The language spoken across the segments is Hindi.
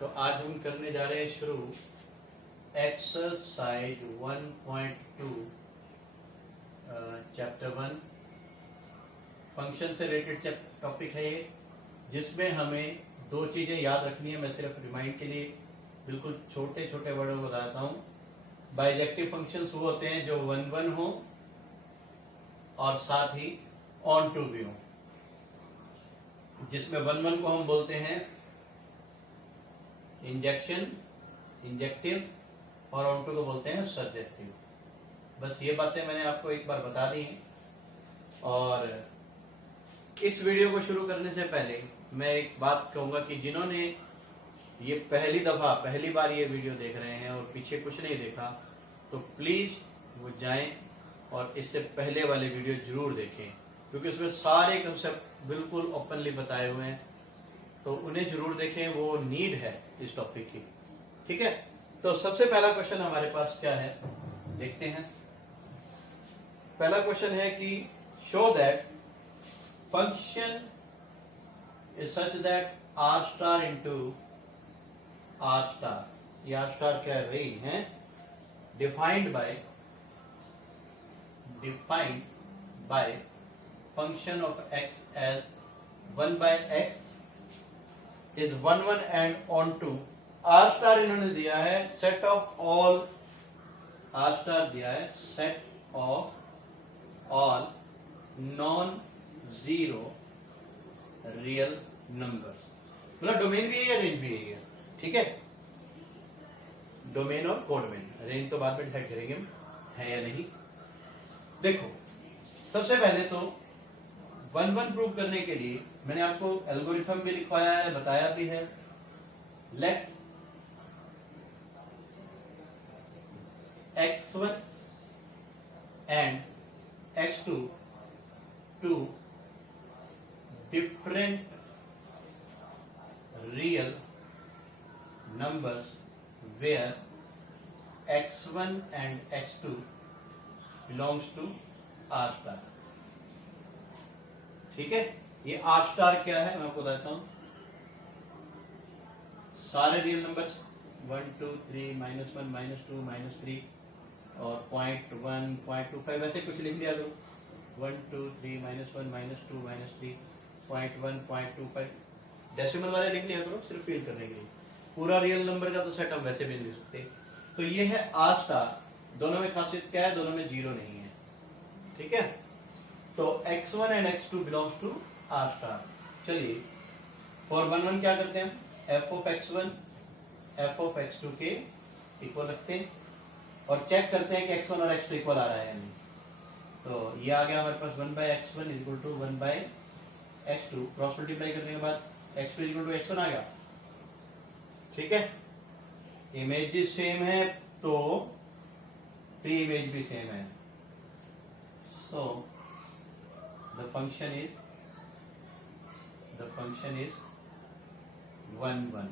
तो आज हम करने जा रहे हैं शुरू एक्सरसाइज 1.2 चैप्टर 1 फंक्शन से रिलेटेड टॉपिक है ये, जिसमें हमें दो चीजें याद रखनी है। मैं सिर्फ रिमाइंड के लिए बिल्कुल छोटे छोटे वर्डों में बताता हूँ। बाइजेक्टिव फंक्शंस वो होते हैं जो 1 हो और साथ ही ऑन टू भी हो, जिसमें 1 को हम बोलते हैं इंजेक्शन, इंजेक्टिव, और ऑन टू को बोलते हैं सब्जेक्टिव। बस ये बातें मैंने आपको एक बार बता दी हैं। और इस वीडियो को शुरू करने से पहले मैं एक बात कहूंगा कि जिन्होंने ये पहली बार ये वीडियो देख रहे हैं और पीछे कुछ नहीं देखा, तो प्लीज वो जाएं और इससे पहले वाले वीडियो जरूर देखें, क्योंकि उसमें सारे कंसेप्ट बिल्कुल ओपनली बताए हुए हैं। तो उन्हें जरूर देखें, वो नीड है इस टॉपिक की। ठीक है, तो सबसे पहला क्वेश्चन हमारे पास क्या है, देखते हैं। पहला क्वेश्चन है कि show that function is such that R star into R star, ये आर स्टार क्या है वही है, defined by function of x as 1 by x is 1 and on to R star इन्होंने दिया है set of all, R star दिया है set of all non zero real numbers. मतलब डोमेन भी है या रेंज भी है, ठीक है। डोमेन और कोडमेन, रेंज तो बाद में डिसाइड करेंगे हम है या नहीं। देखो, सबसे पहले तो 1 प्रूव करने के लिए मैंने आपको एल्गोरिथम भी लिखवाया है, बताया भी है। Let x1 and x2 two different real numbers where x1 and x2 belongs to r star। ठीक है, ये आर स्टार क्या है मैं आपको बताता हूं। सारे रियल नंबर्स 1 2 3 -1 -2 -3 और 0.1 0.25 ऐसे कुछ लिख दिया करो। 1 2 3 -1 -2 -3 0.1 0.25 डेसिमल वाले लिख लिया करो, सिर्फ फील करने के लिए। पूरा रियल नंबर का तो सेट हम वैसे भी नहीं लिख सकते। तो ये है आर स्टार। दोनों में खासियत क्या है, दोनों में जीरो नहीं है, ठीक है। तो x1 and x2 belongs to R star. चलिए, फॉर 1 क्या करते हैं, f of x1 f of x2 के इक्वल रखते हैं और चेक करते हैं कि x1 और x2 इक्वल आ रहा है या नहीं। तो ये आ गया हमारे पास 1 by x1 equal to 1 by x2। Cross multiply करने के बाद x2 इक्वल टू x1 आ गया, ठीक है। इमेजेस सेम है तो प्री इमेज भी सेम है। सो द फंक्शन इज 1 1,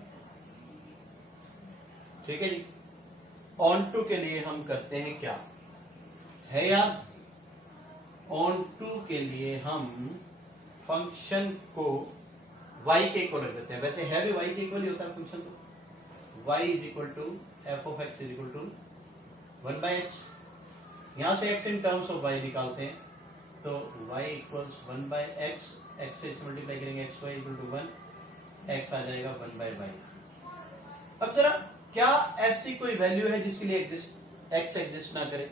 ठीक है जी। ऑन टू के लिए हम करते हैं क्या है यार, ऑन टू के लिए हम फंक्शन को y के इक्वल रख देते हैं। वैसे है भी y के इक्वल ही होता है फंक्शन, तो y is equal to f of x is equal to 1 by x। यहां से x in terms of y निकालते हैं, तो y equals 1 by x, x से मल्टीप्लाई करेंगे xy इक्वल टू 1, x आ जाएगा 1 by y। अब जरा, क्या ऐसी कोई वैल्यू है जिसके लिए x एग्जिस्ट ना करे?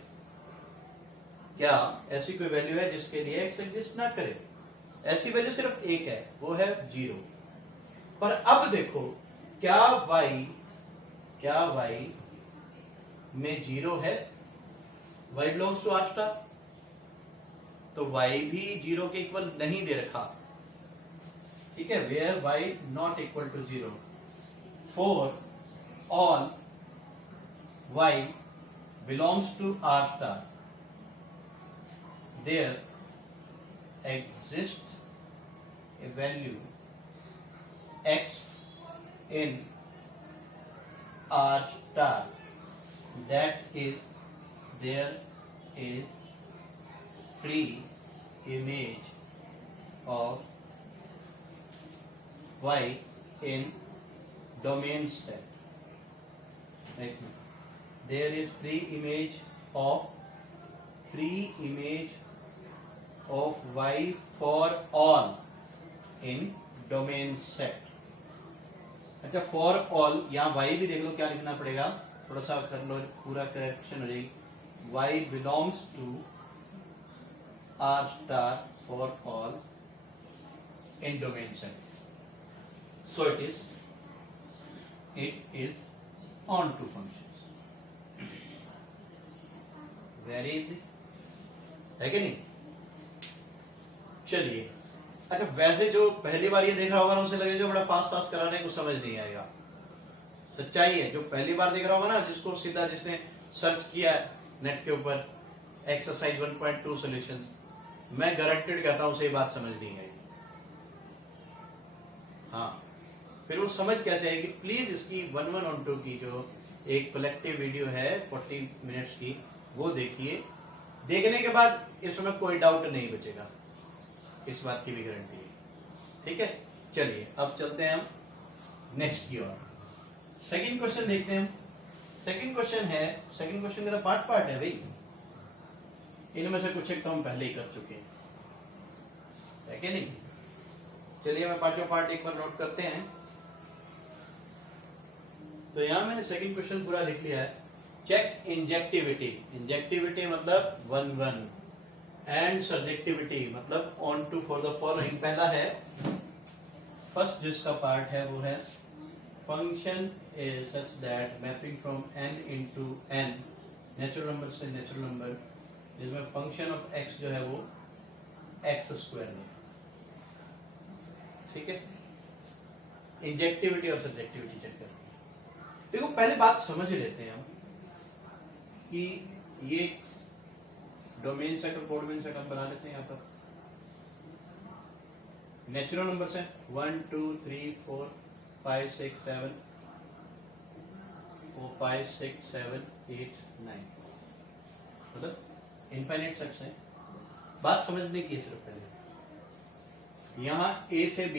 क्या ऐसी कोई वैल्यू है जिसके लिए x एग्जिस्ट ना करे? ऐसी वैल्यू सिर्फ एक है, वो है 0। पर अब देखो, क्या y में 0 है? y belongs to R star, तो y भी 0 के इक्वल नहीं दे रखा, ठीक है। Where y not equal to 0 for all y belongs to R star, there exists a value x in R star, that is, there is pre-image of y in domain set. There is pre-image of y for all in domain set. अच्छा, for all, यहाँ y भी देख लो क्या लिखना पड़ेगा, थोड़ा सा कर लो, पूरा करेक्शन हो जाएगी. y belongs to r star for all in domain set. So it is onto functions. Very easy है कि नहीं? चलिए, अच्छा वैसे जो पहली बार ये देख रहा होगा ना उसे लगेगा बड़ा फास्ट करा रहे हैं, कुछ समझ नहीं आएगा. सच्चाई है, जो पहली बार देख रहा होगा ना, जिसको सीधा जिसने सर्च किया है नेट के ऊपर एक्सरसाइज 1.2 सॉल्यूशंस, मैं गारंटेड कहता हूं उसे बात समझ नहीं आएगी. हाँ, फिर वो समझ कैसे आएगी? प्लीज इसकी 1112 की जो एक कलेक्टिव वीडियो है 40 मिनट्स की, वो देखिए. देखने के बाद इसमें कोई डाउट नहीं बचेगा, इस बात की भी गारंटी है. ठीक है, चलिए अब चलते हैं हम नेक्स्ट की ओर. सेकंड क्वेश्चन देखते हैं हम. सेकंड क्वेश्चन है, सेकंड क्वेश्चन का तो पार्ट है भाई, इनमें से कुछ एक तो हम पहले ही कर चुके हैं, है कि नहीं? चलिए मैं पांचों पार्ट एक बार नोट करते हैं. तो यहां मैंने सेकंड क्वेश्चन पूरा लिख लिया है. Check injectivity. इंजेक्टिविटी मतलब 1 एंड सब्जेक्टिविटी मतलब onto for the following. पहला है, फर्स्ट जिसका पार्ट है वो है function is such that mapping from n into n, natural number से नेचुरल नंबर, जिसमें फंक्शन ऑफ x जो है वो x स्क्वायर में. ठीक है, इंजेक्टिविटी और सब्जेक्टिविटी चेक करते हैं. देखो पहले बात समझ लेते हैं हम कि ये डोमेन सेट और कोडमेन सेट हम बना लेते हैं. यहाँ पर नेचुरल नंबर है 1 2 3 4 5 6 7 4 5 6 7 8 9, मतलब इनफाइनाइट सेट्स हैं. बात समझने की सिर्फ पहले, यहां a से b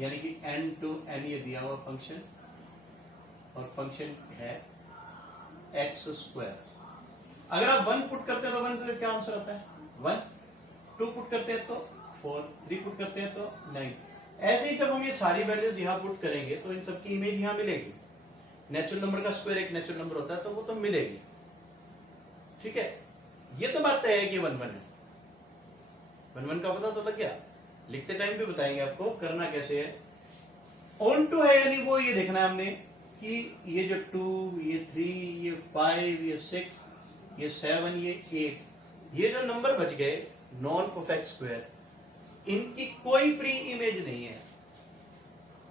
यानी कि n टू n ये दिया हुआ फंक्शन, और फंक्शन है x स्क्वायर. अगर आप 1 पुट करते हैं तो 1 से क्या आंसर आता है 1, 2 पुट करते हैं तो 4, 3 पुट करते हैं तो 9. ऐसे ही जब हम ये सारी वैल्यूज यहाँ पुट करेंगे तो इन सबकी इमेज यहाँ मिलेगी. नेचुरल नंबर का स्क्वायर एक नेचुरल नंबर होता है तो वो तो मिलेगी. ठीक है, ये तो बात तय है कि 1 1 है. 1 1 का पता तो लग गया, लिखते टाइम भी बताएंगे आपको करना कैसे है. ऑन टू है यानी वो ये देखना है हमने कि ये जो 2, ये 3, ये 5, ये 6, ये 7, ये 8, ये जो नंबर बच गए नॉन परफेक्ट स्क्वायर, इनकी कोई प्री इमेज नहीं है.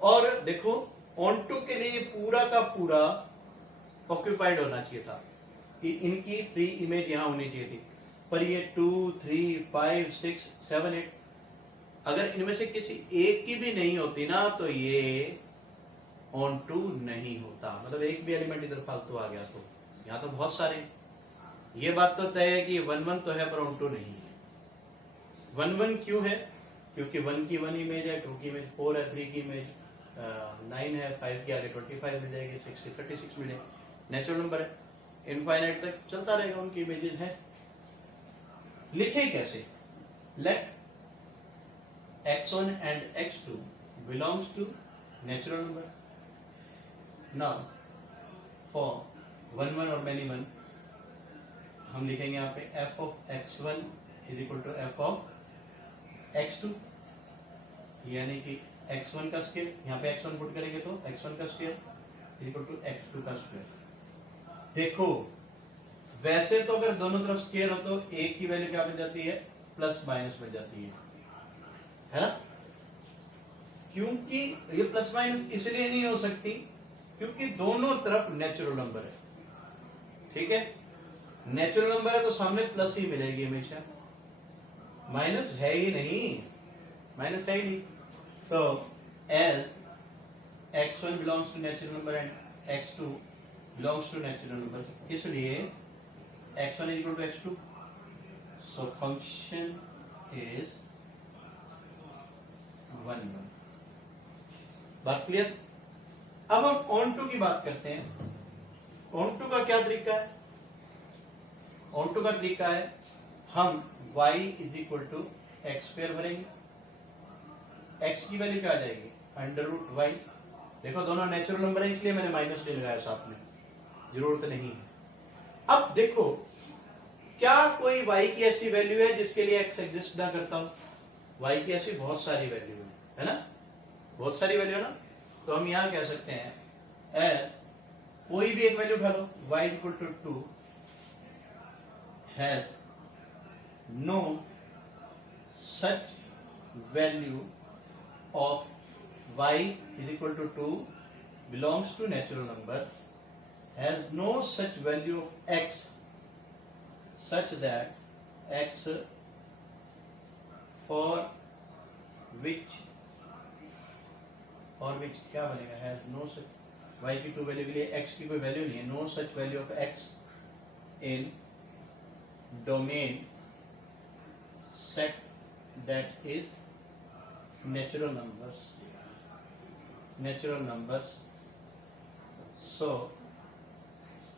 और देखो ऑन टू के लिए पूरा का पूरा ऑक्यूपाइड होना चाहिए था कि इनकी प्री इमेज यहां होनी चाहिए थी, पर ये 2 3 5 6 7 8, अगर इनमें से किसी एक की भी नहीं होती ना तो ये ऑन टू नहीं होता. मतलब एक भी एलिमेंट इधर फालतू आ गया तो यहां तो बहुत सारे. ये बात तो तय है कि 1 1 तो है पर ऑन टू नहीं है. 1 1 क्यों है? क्योंकि 1 की 1 इमेज है, 2 की इमेज 4 है, 3 की इमेज 9 है, 5 की आगे 25 मिल जाएगी, 6 की 36 मिलेगी. नेचुरल नंबर है, इनफाइनाइट तक चलता रहेगा, उनकी इमेजेस है. लिखे कैसे? Let x1 and x2 belongs to natural number. Now for 1 1 और many 1 हम लिखेंगे यहाँ पे f of x1 is equal to f of x2, यानी कि x1 का स्क्वायर, यहाँ पे x1 पुट करेंगे तो x1 का square is equal to x2 का स्क्वायर. देखो वैसे तो अगर दोनों तरफ स्क्वायर हो तो एक की वैल्यू क्या बन जाती है? प्लस माइनस बन जाती है ना? क्योंकि ये प्लस माइनस इसलिए नहीं हो सकती क्योंकि दोनों तरफ नेचुरल नंबर है. ठीक है, नेचुरल नंबर है तो सामने प्लस ही मिलेगी हमेशा, माइनस है ही नहीं, माइनस है ही नहीं. तो L x1 belongs to natural number and x2 belongs to natural number, इसलिए x1 is equal to x2. So function is 1 1. बात क्लियर? अब हम ऑन टू की बात करते हैं। ऑन टू का क्या तरीका है? ऑन टू का तरीका है हम y is equal to x square भरेंगे। x की वैल्यू क्या आ जाएगी? Under root y. देखो दोनों नेचुरल नंबर है इसलिए मैंने माइनस ले लगाया साथ में, जरूरत नहीं है। अब देखो क्या कोई y की ऐसी वैल्यू है जिसके लिए x एग्जिस्ट ना करता हो? y की ऐसी बहुत सारी वैल्यू है ना, बहुत सारी वैल्यू है ना। तो हम यहां कह सकते हैं एज कोई भी एक वैल्यू उठा लो, y equal to 2 has no such value of y is equal to 2 belongs to natural number, has no such value of x such that x for which क्या बनेगा? has no such, y की 2 वैल्यू के लिए x की कोई वैल्यू नहीं है, no such value of x in domain set that is natural numbers, so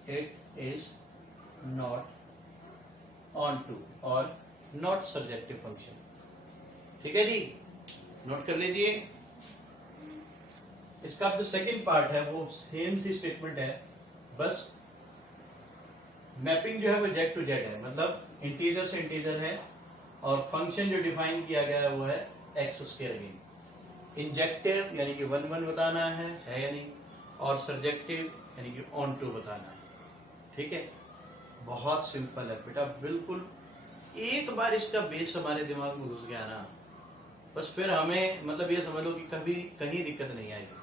it is not onto or not surjective function। ठीक है जी, नोट कर लीजिए। इसका जो सेकंड पार्ट है वो सेम सी स्टेटमेंट है, बस मैपिंग जो है वो जेड टू जेड है, मतलब इंटीजर से इंटीजर है, और फंक्शन जो डिफाइन किया गया है वो है एक्स स्क्वायर अगेन। इंजेक्टिव यानी कि 1 1 बताना है या नहीं, और सर्जेक्टिव यानी कि ऑन टू बताना है। ठीक है, बहुत सिंपल है बेटा, बिल्कुल एक बार इसका बेस हमारे दिमाग में घुस गया ना, बस फिर हमें मतलब ये समझ लो कि कभी कहीं दिक्कत नहीं आएगी।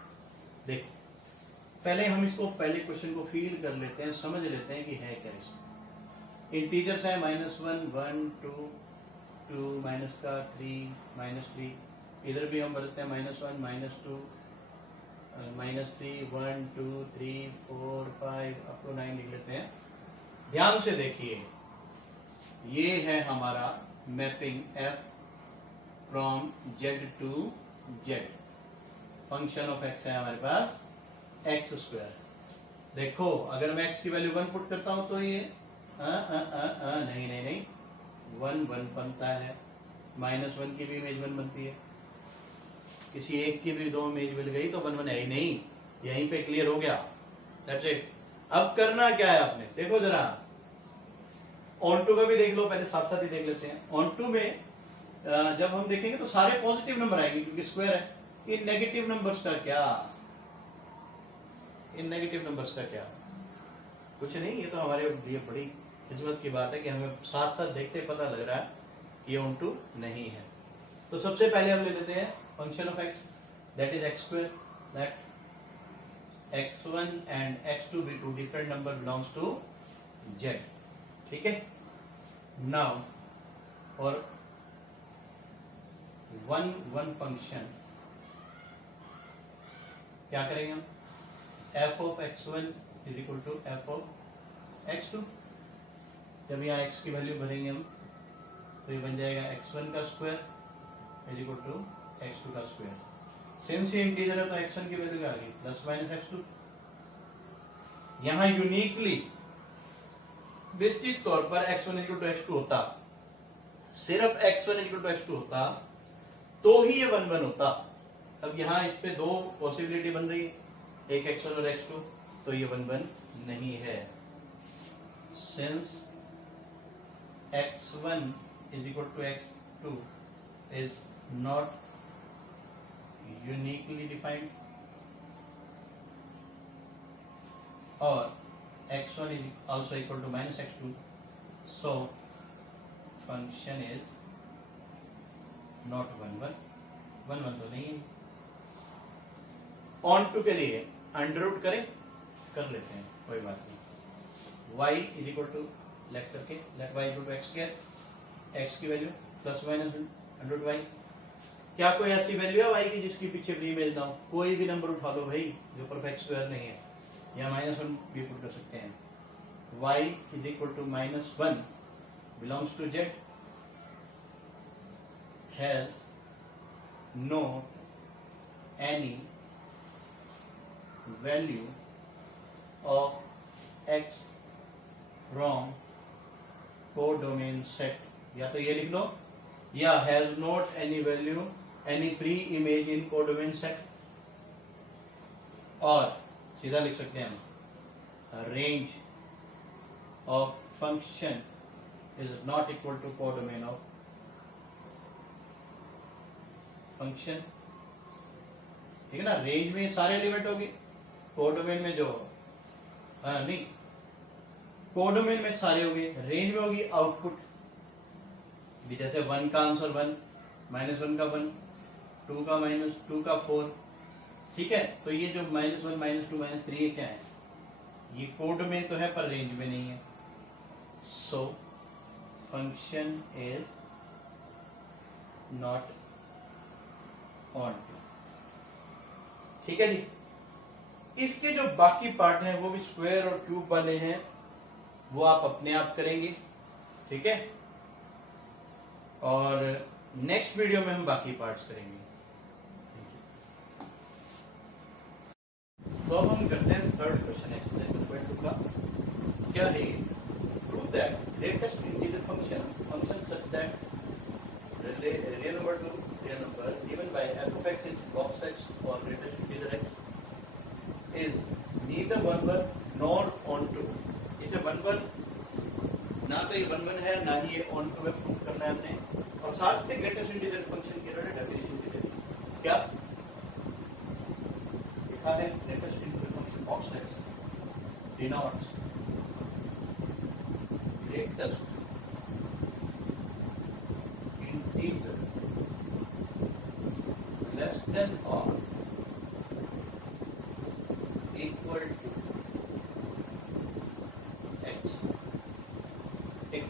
देखो पहले हम इसको पहले क्वेश्चन को फील कर लेते हैं, समझ लेते हैं कि है क्या इसमें। इंटीजर्स है -1 1 2 2 माइनस का 3 -3, इधर भी हम बदलते हैं -1 -2 -3 1 2 3 4 5 अप टू 9 लिख लेते हैं। ध्यान से देखिए, ये है हमारा mapping f from z to z। Function of x है हमारे पास एक्स स्क्वायर। देखो अगर मैं x की वैल्यू 1 पुट करता हूं तो ये नहीं 1 1 बनता है, -1 की भी इमेज 1 बनती है, किसी एक की भी 2 इमेज मिल गई तो 1 1 है ही नहीं। यहीं पे क्लियर हो गया, दैट्स इट। अब करना क्या है आपने, देखो जरा ऑन टू का भी देख लो, पहले साथ साथ ही देख लेते हैं। ऑन टू में जब हम देखेंगे तो सारे पॉजिटिव नंबर आएंगे क्योंकि स्क्वायर है। इन नेगेटिव नंबर्स का क्या? इन नेगेटिव नंबर्स का क्या? कुछ नहीं, ये तो हमारे लिए बड़ी किस्मत की बात है कि हमें साथ साथ देखते पता लग रहा है कि ऑन टू नहीं है। तो सबसे पहले हम ले लेते हैं function of x, that is x square, that x1 and x2 be two different number belongs to z। ठीक है, नाउ और 1 1 फंक्शन क्या करेंगे हम? f of x1 is equal to f of x2। जब यहाँ x की वैल्यू भरेंगे हम तो ये बन जाएगा x1 का square is equal to x2 का स्क्वायर। सिंस ये इंटीजर है तो x1 की वैल्यू क्या आ गई? Plus minus x2। यहां यूनिकली निश्चित तौर पर x1 इक्वल टू x2 होता, सिर्फ x1 इक्वल टू x2 होता तो ही ये 1 1 होता। अब यहाँ इस पे 2 पॉसिबिलिटी बन रही है, एक x1 और x2, तो ये 1 1 नहीं है। Since x1 is equal to x2 is not uniquely defined, or x1 is also equal to minus x2, so function is not 1 1 1 1 तो नहीं है। ऑन टू के लिए अंडर रूट करें, कर लेते हैं, कोई बात नहीं। y is equal to left करके, left y equal to x square, x की value plus minus under root y। क्या कोई ऐसी वैल्यू है y की जिसकी पीछे प्री इमेज ना हो? कोई भी नंबर उठा लो भाई जो परफेक्ट स्क्वायर नहीं है, या -1 भी पुट कर सकते हैं। y is equal to -1 belongs to z, has no any value of x from codomain set, या तो ये लिख लो, या has not any value any pre image in codomain set, और सीधा लिख सकते हैं हम range of function is not equal to codomain of function. ठीक है ना, रेंज में सारे एलिमेंट होंगे, कोडोमेन में जो नहीं, कोडोमेन में सारे होंगे, रेंज में होगी आउटपुट भी, जैसे 1 का आंसर 1, -1 का 1, 2 का -2 का 4। ठीक है, तो ये जो -1 -2 -3 ये क्या है, ये कोडोमेन तो है पर रेंज में नहीं है। So function is not on. ठीक है जी, इसके जो बाकी पार्ट हैं वो भी स्क्वायर और क्यूब वाले हैं, वो आप अपने आप करेंगे। ठीक है, और नेक्स्ट वीडियो में हम बाकी पार्ट्स करेंगे। तो अब हम करते हैं थर्ड क्वेश्चन एक्सरसाइज 2 का। क्या है, prove that greatest integer function such that real number to real number given by f of x is box x or greatest integer x is neither 1 nor onto। इसे 1 ना तो ये 1 है ना ही ये onto में प्रूव करना है हमने, और साथ में ग्रेटेस्ट इंटीजर फंक्शन की डेफिनेशन दे दी। क्या लिखा है, greatest integer function box x denotes greatest integer less than or equal to x। ठीक,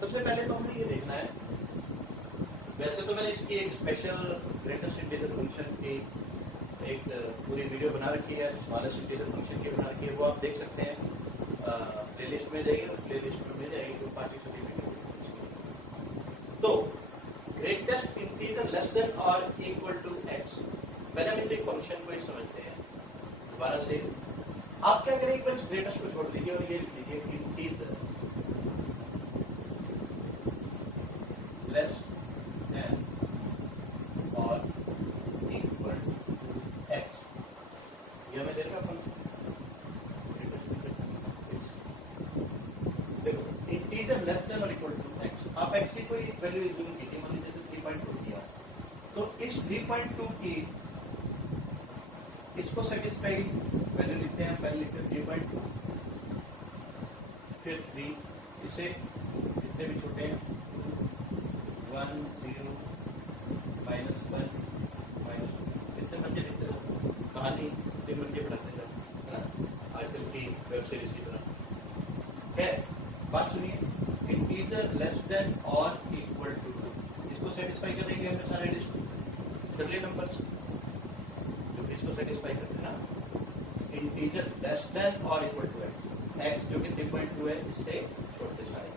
सबसे पहले तो हमें ये देखना है, वैसे तो मैंने इसकी एक स्पेशल ग्रेटेस्ट इंटीजर फंक्शन की एक पूरी वीडियो बना रखी है, स्मॉलेस्ट इंटीजर फंक्शन की बना रखी है, वो आप देख सकते हैं, प्लेलिस्ट में जाइए, प्लेलिस्ट में मिल जाएगी तो पार्टिसिपेट। तो ग्रेटेस्ट इंटीजर लेस देन और इक्वल टू एक्स, पहले हम इस फंक्शन को ही समझते हैं दोबारा से। आप क्या करें, एक बार इस ग्रेटेस्ट को छोड़ दीजिए और ये लिख लीजिए इंटीजर लेस देन और इक्वल टू एक्स, ये हमें देगा फंक्शन। देखो, इंटीजर लेस देन और इक्वल टू एक्स, आप एक्स की कोई वैल्यू यूज कीजिए, मान लीजिए 3.2 दिया, तो इस 3.2 की इसको सेटिस्फाई वैल्यू लिखते हैं, पहले लिखते हैं 3.2, फिर 3, इसे जितने भी छोटे हैं 1 0 -1 -2 जितने बच्चे लिखते रहो, कहानी जितने बच्चे पढ़ाते रहो आजकल की वेब सीरीज की तरह है। बात सुनिए, इंटीजर लेस देन और इक्वल टू, इसको सेटिस्फाई करेंगे हमें सारे लिस्ट नंबर्स जो इसको सेटिस्फाई करते हैं ना, इंटीजर लेस देन और इक्वल टू एक्स, एक्स जो कि 3.2 है, इससे छोटे सारे।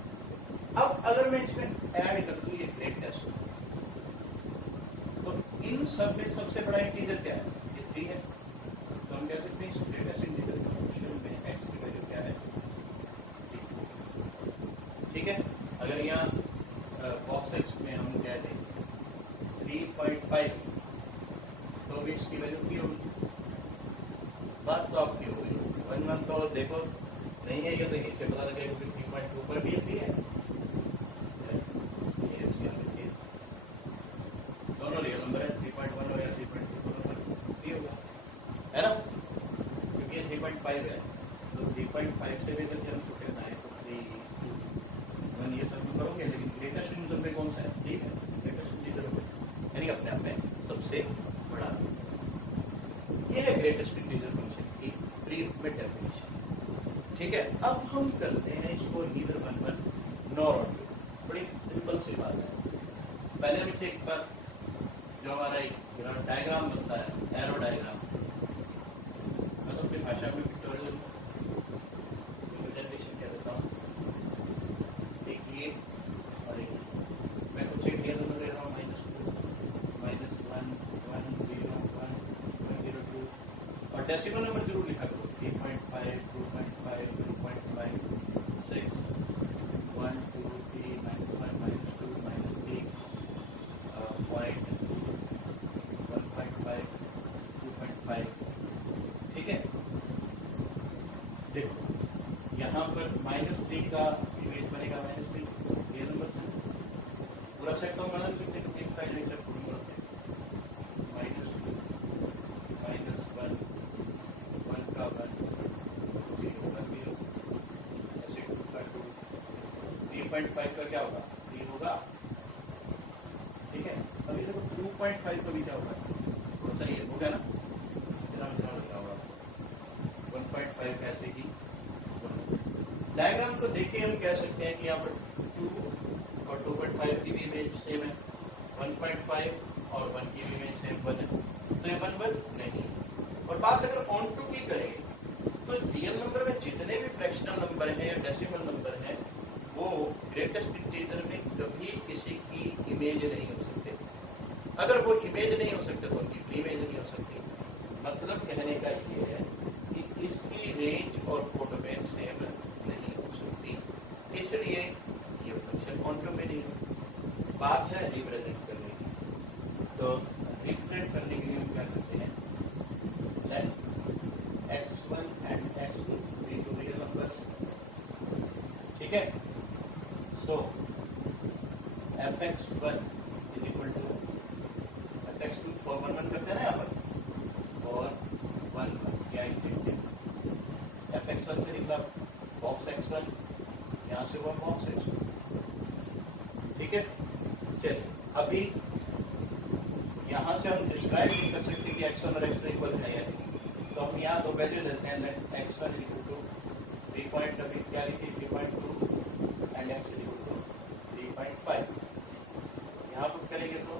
अब अगर मैं इसमें ऐड कर दूं ये ग्रेटेस्ट, तो इन सब में सबसे बड़ा इंटीजर क्या है, ये 3 है, तो हम कह सकते हैं इस ग्रेटेस्ट इंटीजर फंक्शन में एक्स की वैल्यू क्या है। ठीक है, अगर यहाँ बॉक्स एक्स में हम कह दें 3.5, तो भी इसकी वैल्यू की होगी, बात तो आपकी हो गई। 1 तो देखो नहीं है, ये तो यहीं से पता लगेगा कि 3.2 पर भी है, दोनों रियल नंबर है, 3.1 और 3.2 दोनों पर भी होगा, है ना, क्योंकि ये 3.5 है, तो 3.5 से भी अगर हम छोटे बनाए तो 3 ये सब करोगे, लेकिन ग्रेटेस्ट इंटीजर में कौन सा है, ठीक है, ग्रेटेस्ट इंटीजर यानी अपने आप में सबसे बड़ा, ये है ग्रेटेस्ट इंटीजर फंक्शन की प्री में डेफिनेशन। ठीक है, अब हम करते हैं इसको नीदर 1 नॉर ऑन टू, बड़ी सिंपल सी बात है। पहले हम इसे एक बार जो हमारा एक डायग्राम बनता है, एरो डायग्राम, मैं तो अपनी भाषा में पिक्टोरियल जनरेशन कह देता हूँ, देखिए, और मैं कुछ एक रियल नंबर ले रहा हूँ, -2 -1 1 0 1 0 2 और डेसिमल नंबर जरूर लिखा करो 3.5 2.5 2.5 6 1 2 3 -1 -2 -3 पॉइंट 1.5 2.5। ठीक है, देखो यहाँ पर -3 का इमेज बनेगा -3 रियल नंबर से पूरा सेट तो बना सकते हैं, एक साइड एक सेट पूरी होते हैं -2 -1 1 का 1 0 का 0 ऐसे 2 का 2 3.5 का क्या होगा 3 होगा। ठीक है, अभी देखो 2.5 का भी क्या होगा थोड़ा सा ये हो गया ना, इतना लग रहा होगा 1.5 ऐसे ही। डायग्राम को देख के हम कह सकते हैं कि यहाँ पर 2 और 2.5 की भी इमेज सेम है, 1.5 और 1 की भी इमेज सेम 1 है, तो ये 1 नहीं। और बात अगर ऑन टू की करें तो रियल नंबर में जितने भी फ्रैक्शनल नंबर हैं या डेसिमल नंबर हैं वो ग्रेटेस्ट इंटीजर में कभी किसी की इमेज नहीं हो सकते। अगर वो इमेज नहीं हो सकते तो उनकी इमेज नहीं हो सकती। मतलब कहने का ये है कि इसकी रेंज और कोडोमेन सेम नहीं हो सकती, इसलिए ये फंक्शन ऑन टू में नहीं है। बात है रिप्रेजेंट करने की, तो रिप्रेजेंट करने के लिए हम क्या करते हैं, late x1 and x2 be two real numbers। ठीक है, सो fx1 is equal to fx2 for 1 1 करते हैं ना यहाँ पर, और 1 1 क्या इंटीग्रेट है fx1 से निकला बॉक्स x1, यहाँ से हुआ बॉक्स x2। ठीक है, चलिए अभी यहाँ से हम डिस्क्राइब नहीं कर सकते कि x1 और x2 इक्वल है या नहीं, तो हम यहाँ दो वैल्यू देते हैं, late x1 equal to 3 point अभी क्या लिखी 3.2 एंड x इक्वल टू 3.5। यहाँ पुट करेंगे तो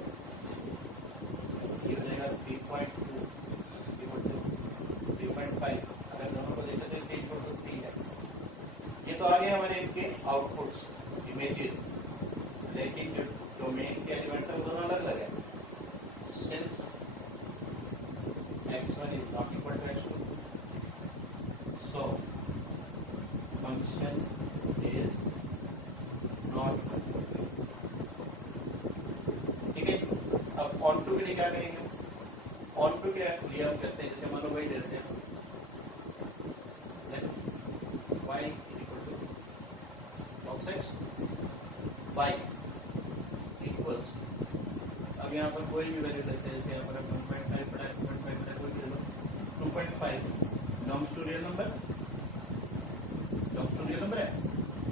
ये हो जाएगा 3.2 इक्वल टू 3.5। अगर दोनों को देखें तो इसके इक्वल टू 3 है। ये तो आ गए हमारे इनके आउटपुट्स इमेजेस, लेकिन जो डोमेन के एलिमेंट्स है वो दोनों अलग अलग है। Since x1 is not equal to x2, so function is not equal to। ठीक है, अब ऑन टू के लिए क्या करेंगे, ऑन टू के लिए हम करते हैं जैसे मान लो वही दे देते हैं y equal to box x y equals, अब यहाँ पर कोई भी वैल्यू देते हैं, जैसे यहाँ पर 1.5 बड़ा 2.5 बड़ा कोई भी दे दो, 2.5 belongs to real number, belongs to real number है,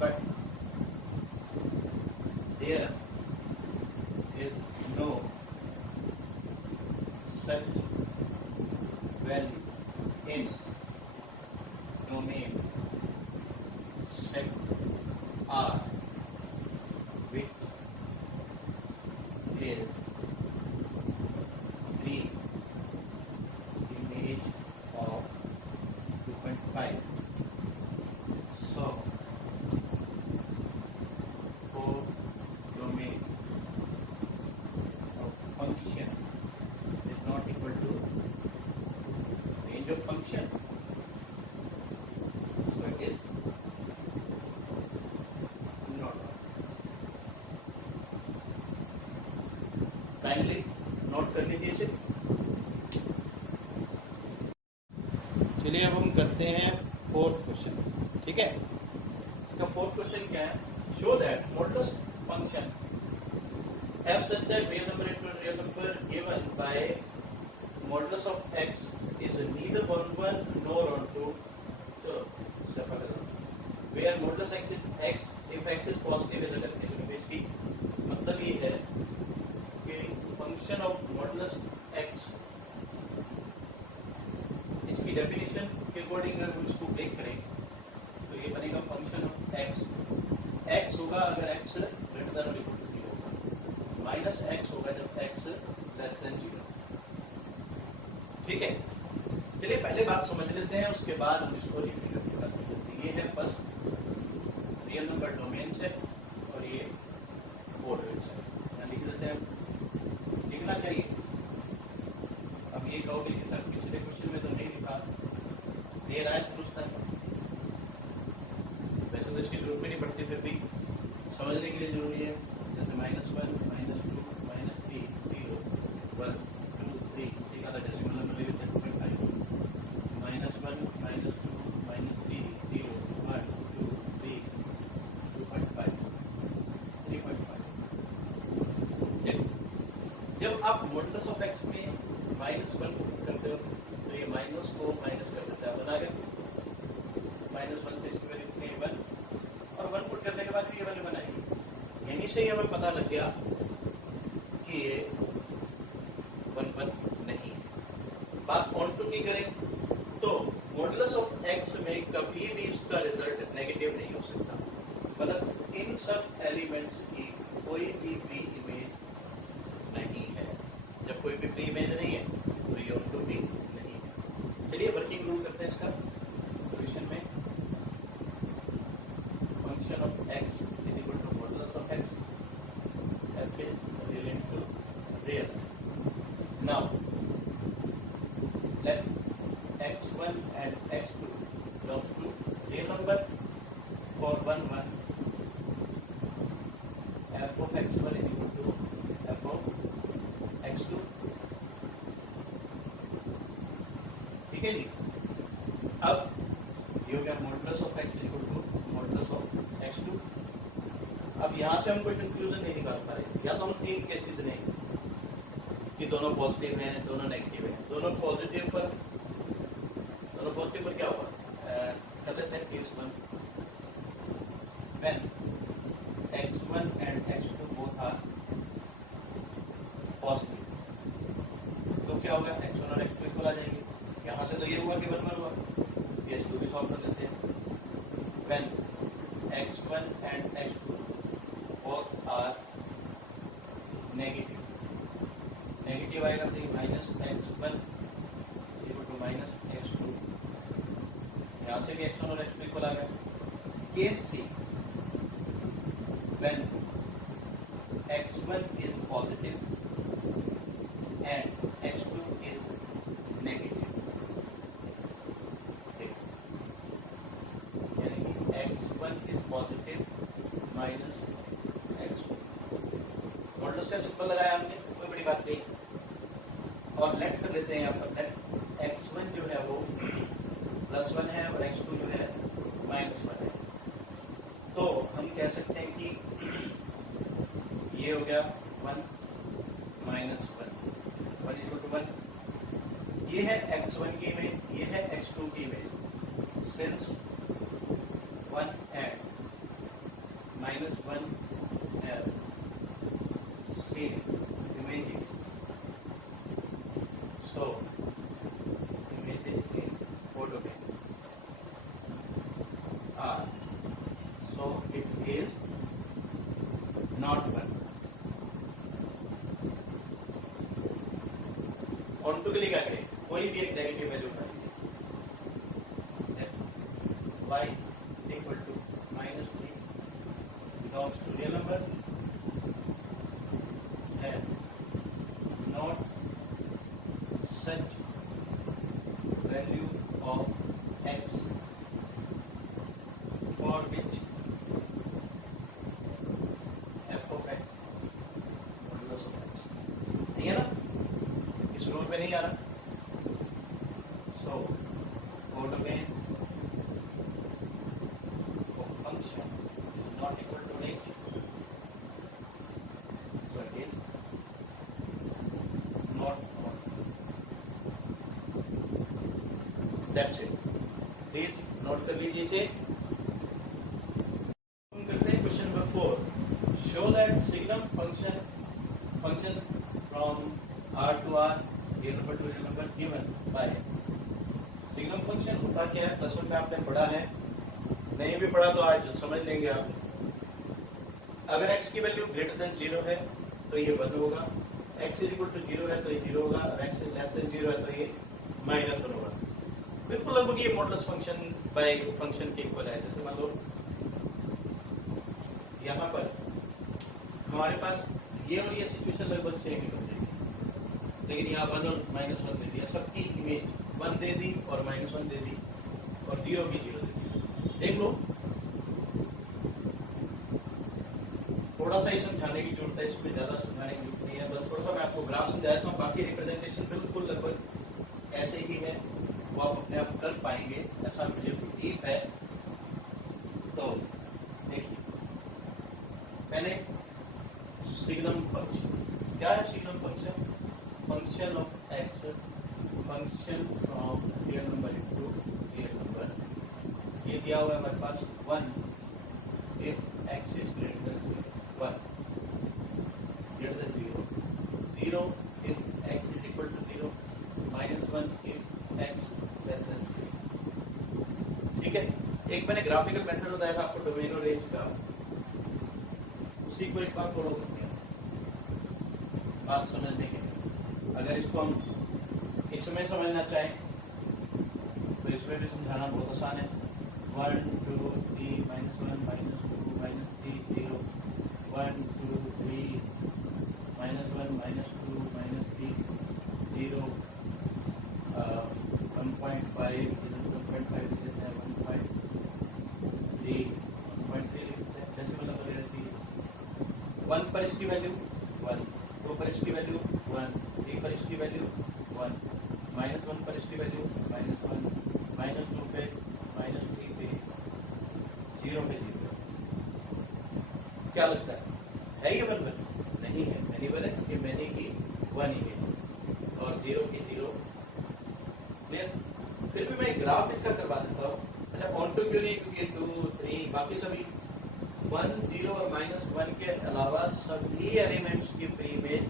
but there is no such value in domain set R which is the image of 2.5. So for domain of function is not equal to range of function, so it is not। Kindly note कर लीजिए इसे। चलिए अब हम करते हैं फोर्थ क्वेश्चन। ठीक है, इसका फोर्थ क्वेश्चन क्या है, show that modulus function f such that real number into real number given by modulus of x is neither on 1 nor on 2, so where modulus x is x if x is positive is a definition of इसकी मतलब ये है कि फंक्शन ऑफ मॉडुलस x, इसकी डेफिनेशन के अकॉर्डिंग अगर हम इसको ब्रेक करें तो ये बनेगा फंक्शन ऑफ x होगा अगर x ग्रेटर देन और इक्वल टू 0 होगा, माइनस x होगा जब x लेस देन 0। ठीक है, चलिए पहले बात समझ लेते हैं, उसके बाद हम इसको रिपीट कर सकते हैं। ये है first real number domain set और ये कोऑर्डिनेट सेट, यहाँ लिख देते हैं, लिखना चाहिए। अब ये कहोगे कि सर पिछले क्वेश्चन में तो नहीं लिखा, दे रहा है दुरुस्त है। वैसे तो इसकी जरूरत भी नहीं पड़ती, फिर भी समझने के लिए जरूरी है। जैसे -1 -2 -3 0 1 2 3 एक आधा डेसिमल नंबर ले लेते हैं 2.5 -1 -2 -3 0 1 2 3 2.5 3.5। जब आप मॉडुलस ऑफ एक्स में -1 को पुट करते हो तो ये माइनस को माइनस कर देता है, बना गया। -1 से इसकी वैल्यू कितनी है 1, और 1 पुट करने के बाद भी ये वैल्यू बनाएगी। यहीं से ही हमें पता लग गया कि ये 1 नहीं है। बात ऑनटू की करें तो मॉडुलस ऑफ एक्स में कभी भी इसका रिजल्ट नेगेटिव नहीं हो सकता। मतलब इन सब एलिमेंट्स की कोई भी प्री इमेज नहीं है। जब कोई भी प्री इमेज नहीं है तो ये ऑनटू भी नहीं है। चलिए वर्किंग रूल करते हैं इसका सॉल्यूशन में। Function of x is equal to modulus of x f is real to real. Now let x1 and x2 belong to real number. For 1 1 f of x1 is equal to f of x2। ठीक है जी। अब ये हो गया modulus of x equal to modulus of x2। अब यहाँ से हम कोई कंक्लूजन नहीं निकाल पा रहे। या तो हम 3 केसेस लें कि दोनों पॉजिटिव हैं, दोनों नेगेटिव हैं। दोनों पॉजिटिव पर क्या होगा, कर लेते हैं case 1। When x1 and x2 both are positive तो क्या होगा, x1 और x2 इक्वल आ जाएंगे। यहाँ से तो ये हुआ कि 1 1 हुआ, केस 2 भी सॉल्व कर देते हैं। When x1 and x2 both are negative आएगा तो -x1 इक्वल टू -x2। यहाँ से भी x1 और x2 इक्वल आ गया। Case 3 when x1 is positive and x2 is negative. यानी कि x1 is positive minus x2। Modulus का सिंबल लगाया हमने, कोई बड़ी बात नहीं। और लेट कर लेते हैं यहाँ पर। लेट x1 जो है वो +1 है और x2 जो है -1 है। तो हम कह सकते हैं कि ये हो गया 1 -1 1 ये है x1 की इमेज, ये है x2 की image. Since 1 and -1 have same images, so images in photogram are, so it is not 1। Onto के लिए क्या करें, कोई भी एक नेगेटिव वैल्यू उठा लीजिए। y equal to -3 belongs to real number and not such value of x for which f of x modulus of x नहीं है ना, इस रूल पे नहीं आ रहा। सो codomain of function is not equal to range, so it is not 1। That's it। Please note कर लीजिए इसे। हम करते हैं question number 4। Show that signum function from R to R real number to real number given by. Signum function होता क्या है, +1 में आपने पढ़ा है, नहीं भी पढ़ा तो आज समझ लेंगे आप। अगर x की वैल्यू ग्रेटर देन 0 है तो ये 1 होगा, x इज इक्वल टू 0 है तो ये 0 होगा, और x इज लेस देन 0 है तो ये -1 होगा। बिल्कुल लगभग ये मॉडुलस फंक्शन बाय फंक्शन के इक्वल है। जैसे मान लो यहाँ पर हमारे पास ये और ये सिचुएशन लगभग सेम ही बन जाएगी, लेकिन यहाँ 1 और -1 दे दिया, सबकी इमेज 1 दे दी और -1 दे दी। और 0 की 0 देती। देख लो, थोड़ा सा ही समझाने की जरूरत है, इसमें ज्यादा समझाने की जरूरत नहीं है। बस थोड़ा सा मैं आपको ग्राफ समझा देता हूँ, बाकी रिप्रेजेंटेशन बिल्कुल लगभग ऐसे ही है, वो आप अपने आप कर पाएंगे, ऐसा मुझे उम्मीद है। तो देखिए, पहले सिग्नम फंक्शन क्या है? Signum function function of x, function from real number into real number. ये दिया हुआ है हमारे पास 1 if x is greater than 1 greater than 0, 0 if x is equal to 0, -1 if x less than 0। ठीक है, एक मैंने ग्राफिकल मेथड बताया था आपको डोमेन और रेंज का, उसी को एक बार फॉलो करते हैं बात समझने के लिए। अगर इसको हम इसमें समझना चाहें तो इसमें भी समझाना बहुत आसान है। 1 2 3 -1 -2 -3 0 1 2 3 -1 -2 -3 0 1.5 1.5 देता है 1.3 1.3 जैसे मतलब बनी रहती है। 1 पर इसकी वैल्यू 1, 2 पर इसकी वैल्यू 1, 3 पर इसकी वैल्यू 1, -1 पर इसकी वैल्यू -1, -2 पे -3 पे 0 पे 0। क्या लगता है ये बराबर? नहीं है, वेरिएबल है क्योंकि मैंने की 1 ही है और 0 की 0। क्लियर? फिर भी मैं एक ग्राफ इसका करवा देता हूँ। अच्छा, ऑन टू क्यों नहीं? क्योंकि 2 3 बाकी सभी 1 0 और -1 के अलावा सभी एलिमेंट्स की फ्री इमेज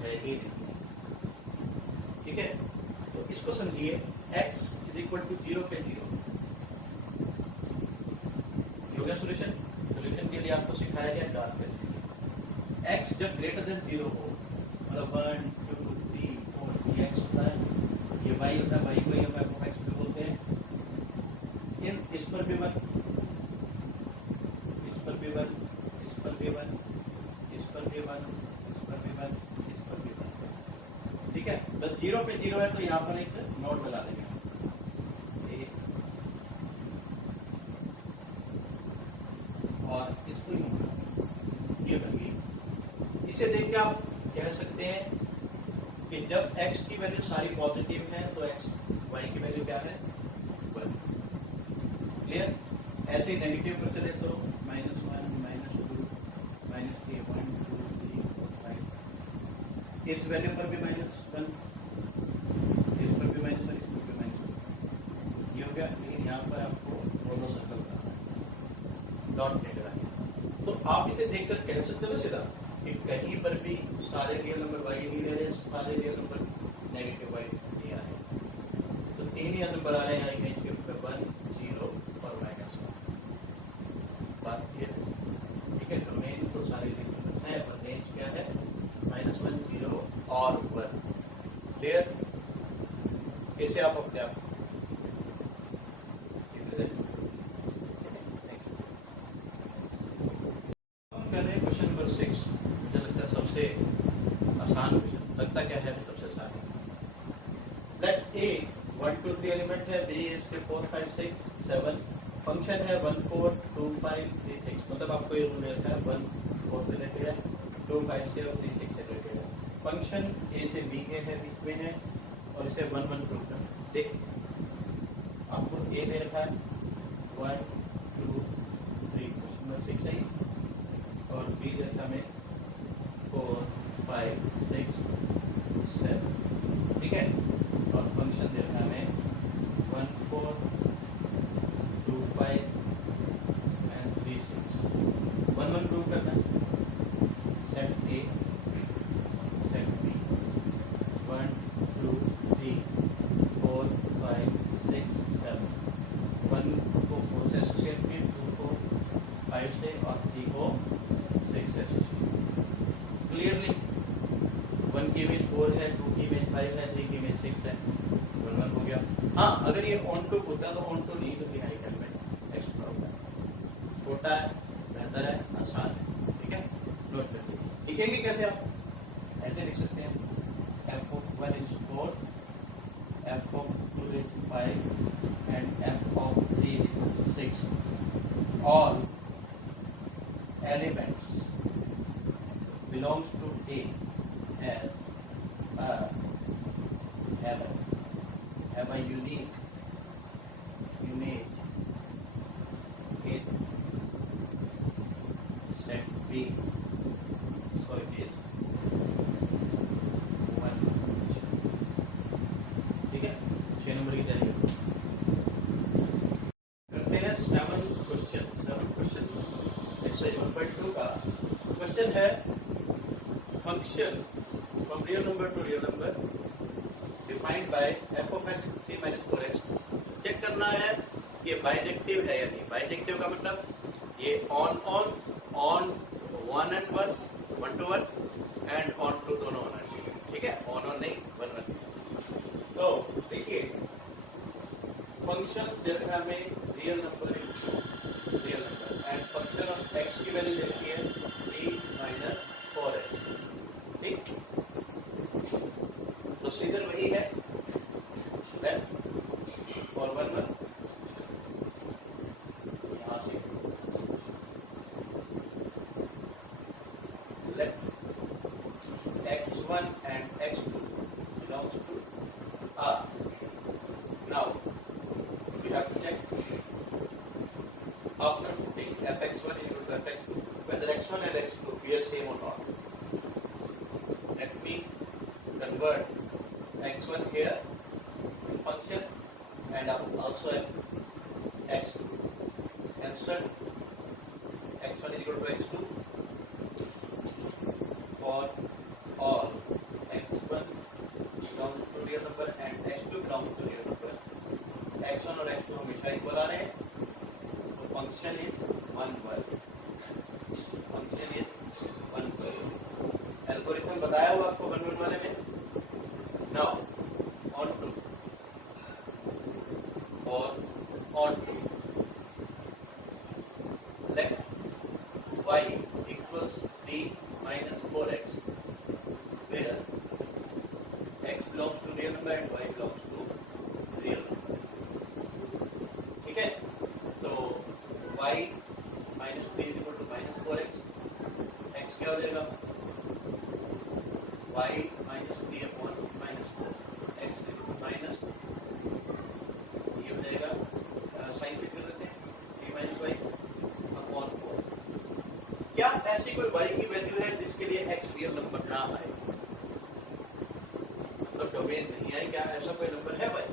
है ही नहीं। ठीक है, तो इसको समझिए, x इज इक्वल टू 0 पे 0 हो गया सोल्यूशन। सोल्यूशन के लिए आपको सिखाया गया चार्ट पे x जब ग्रेटर देन 0 हो, मतलब 1 2 3 4 ये x होता है, ये y होता है, y को ही हम f(x) भी बोलते हैं। इस पर भी 1, इस पर भी 1, इस पर भी 1, इस पर भी 1, इस पर भी 1, इस पर भी 1। ठीक है, बस 0 पे 0 है तो यहाँ पर एक नोट बना देंगे और इसको ये बनिए। इसे देख के आप कह सकते हैं कि जब x की वैल्यू सारी पॉजिटिव है तो y की वैल्यू क्या है? 1। क्लियर? ऐसे ही नेगेटिव पर चले तो -1 -2 -3 1 2 3 4 5। इस वैल्यू पर भी -1, इस पर भी -1, इस पर भी -1। ये हो गया। लेकिन यहाँ पर आपको दोनों सर्कल का डॉट लेकर आए तो आप इसे देखकर कह सकते हो सीधा कि कहीं पर भी सारे रियल नंबर y नहीं ले रहे, सारे रियल नंबर नेगेटिव y नहीं आ रहे। तो 3 ही नंबर आ रहे हैं इमेज के ऊपर, 1 0 और -1। बात क्लियर? ठीक है, डोमेन तो सारे रियल नंबर है पर रेंज क्या है? -1 0 और 1। क्लियर? कैसे आप अपने आप क्वेश्चन नंबर 6, मुझे लगता है सबसे आसान क्वेश्चन। लगता क्या है सबसे आसान है। लेट ए 1 2 3 एलिमेंट है, बी इसके 4 5 6 7, फंक्शन है 1 4 2 5 3 6। मतलब आपको ये रूल रहता है 1 4 से रिलेटेड है, 2 5 से और 3 6 से रिलेटेड है। फंक्शन ए से बी के है, बीच में है और इसे 1 1 प्रूव करना है। देखिए, आपको ए दे रखा है 1 2 3 क्वेश्चन नंबर 6 है और बी देता में 4 5 6 7। ठीक है, और फंक्शन देता में 1 4 2 5 एंड 3 6। 1 1 प्रूव करना है। सेट ए सेट बी 1 2 3 4 5 6 7। 1 को 4 से एसोसिएट किए, 2 को 5 से और 3 को 6 से एसोसिएट। क्लियरली 1 की इमेज 4 है, 2 की इमेज 5 है, 3 की इमेज 6 है। 1 1 हो गया। हाँ, अगर ये ऑन टू होता तो ऑन टू नहीं तो डिनाइट एलिमेंट एक्स्ट्रा होता है। छोटा है, बेहतर है, आसान है। ठीक है, नोट कर लीजिए। लिखेंगे कैसे आप? ऐसे लिख सकते हैं f of 1 is 4, 2 is 5 and f of 3 is equal to 6. All elements belongs to A as have a unique image in set B. So it is 1. ठीक है, 6 नंबर की तैयारी करते हैं। 7 क्वेश्चन एक्सरसाइज 1.2 का क्वेश्चन है function from real number to real number defined by f of x 3 minus 4x। Check करना है ये बाइजेक्टिव है या नहीं। बाइजेक्टिव का मतलब ये on 1 and 1 1 to 1 and onto दोनों होना चाहिए। ठीक है, ऑन नहीं 1 1। तो देखिए फंक्शन दे रखा हमें real number and function of x की वैल्यू दे रखी है 3 minus 4x। ठीक, प्रोसीजर वही है और 1 1 यहाँ से let x1 and x2 belongs to R. Now we have to check after putting fx1 is equal to fx2 whether x1 and x2 appear same or not. Let me convert x1 here to function and also x2. Answer x1 is equal to x2 for all x1 belongs to real number and x2 belongs to real number. x1 और x2 हमेशा इक्वल आ रहे हैं, so function is 1 1. Function is 1 1. Algorithm बताया हुआ आपको 1 1 वाले में। Now on to let y equals 3 minus 4x where x belongs to real number and y belongs to real number. ठीक है, तो y minus 3 is equal to minus 4x। x क्या हो जाएगा y minus 3 upon minus 4 x minus ये हो जाएगा साइन चेक कर लेते हैं 3 minus y upon 4। क्या ऐसी कोई y की वैल्यू है जिसके लिए x रियल नंबर ना आए, तो डोमेन नहीं आए? क्या ऐसा कोई नंबर है भाई?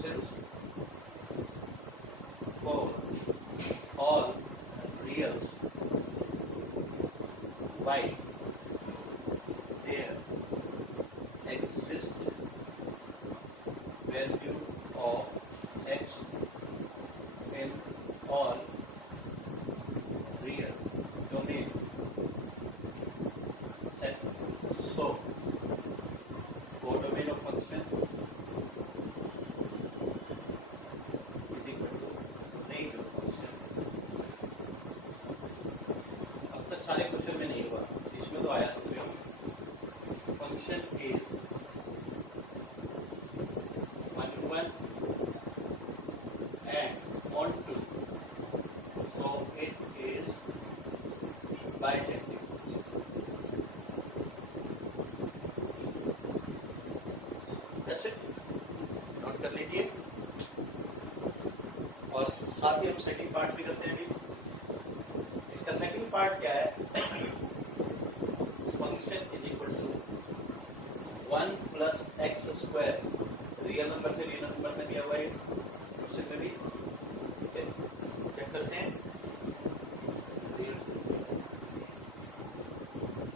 Since for all reals y there exists value of x in all real domain set so codomain of function is equal to range of function। अब तक सारे क्वेश्चन में नहीं हुआ, इसमें तो आया function is 1 1 and on 2, so it is bijective। That's it, note कर लीजिए। और साथ ही हम सेकंड पार्ट भी करते हैं। अभी इसका सेकंड पार्ट क्या है? Function is equal to 1 plus x square, real number से रियल नंबर में दिया हुआ है क्वेश्चन में भी। चेक करते हैं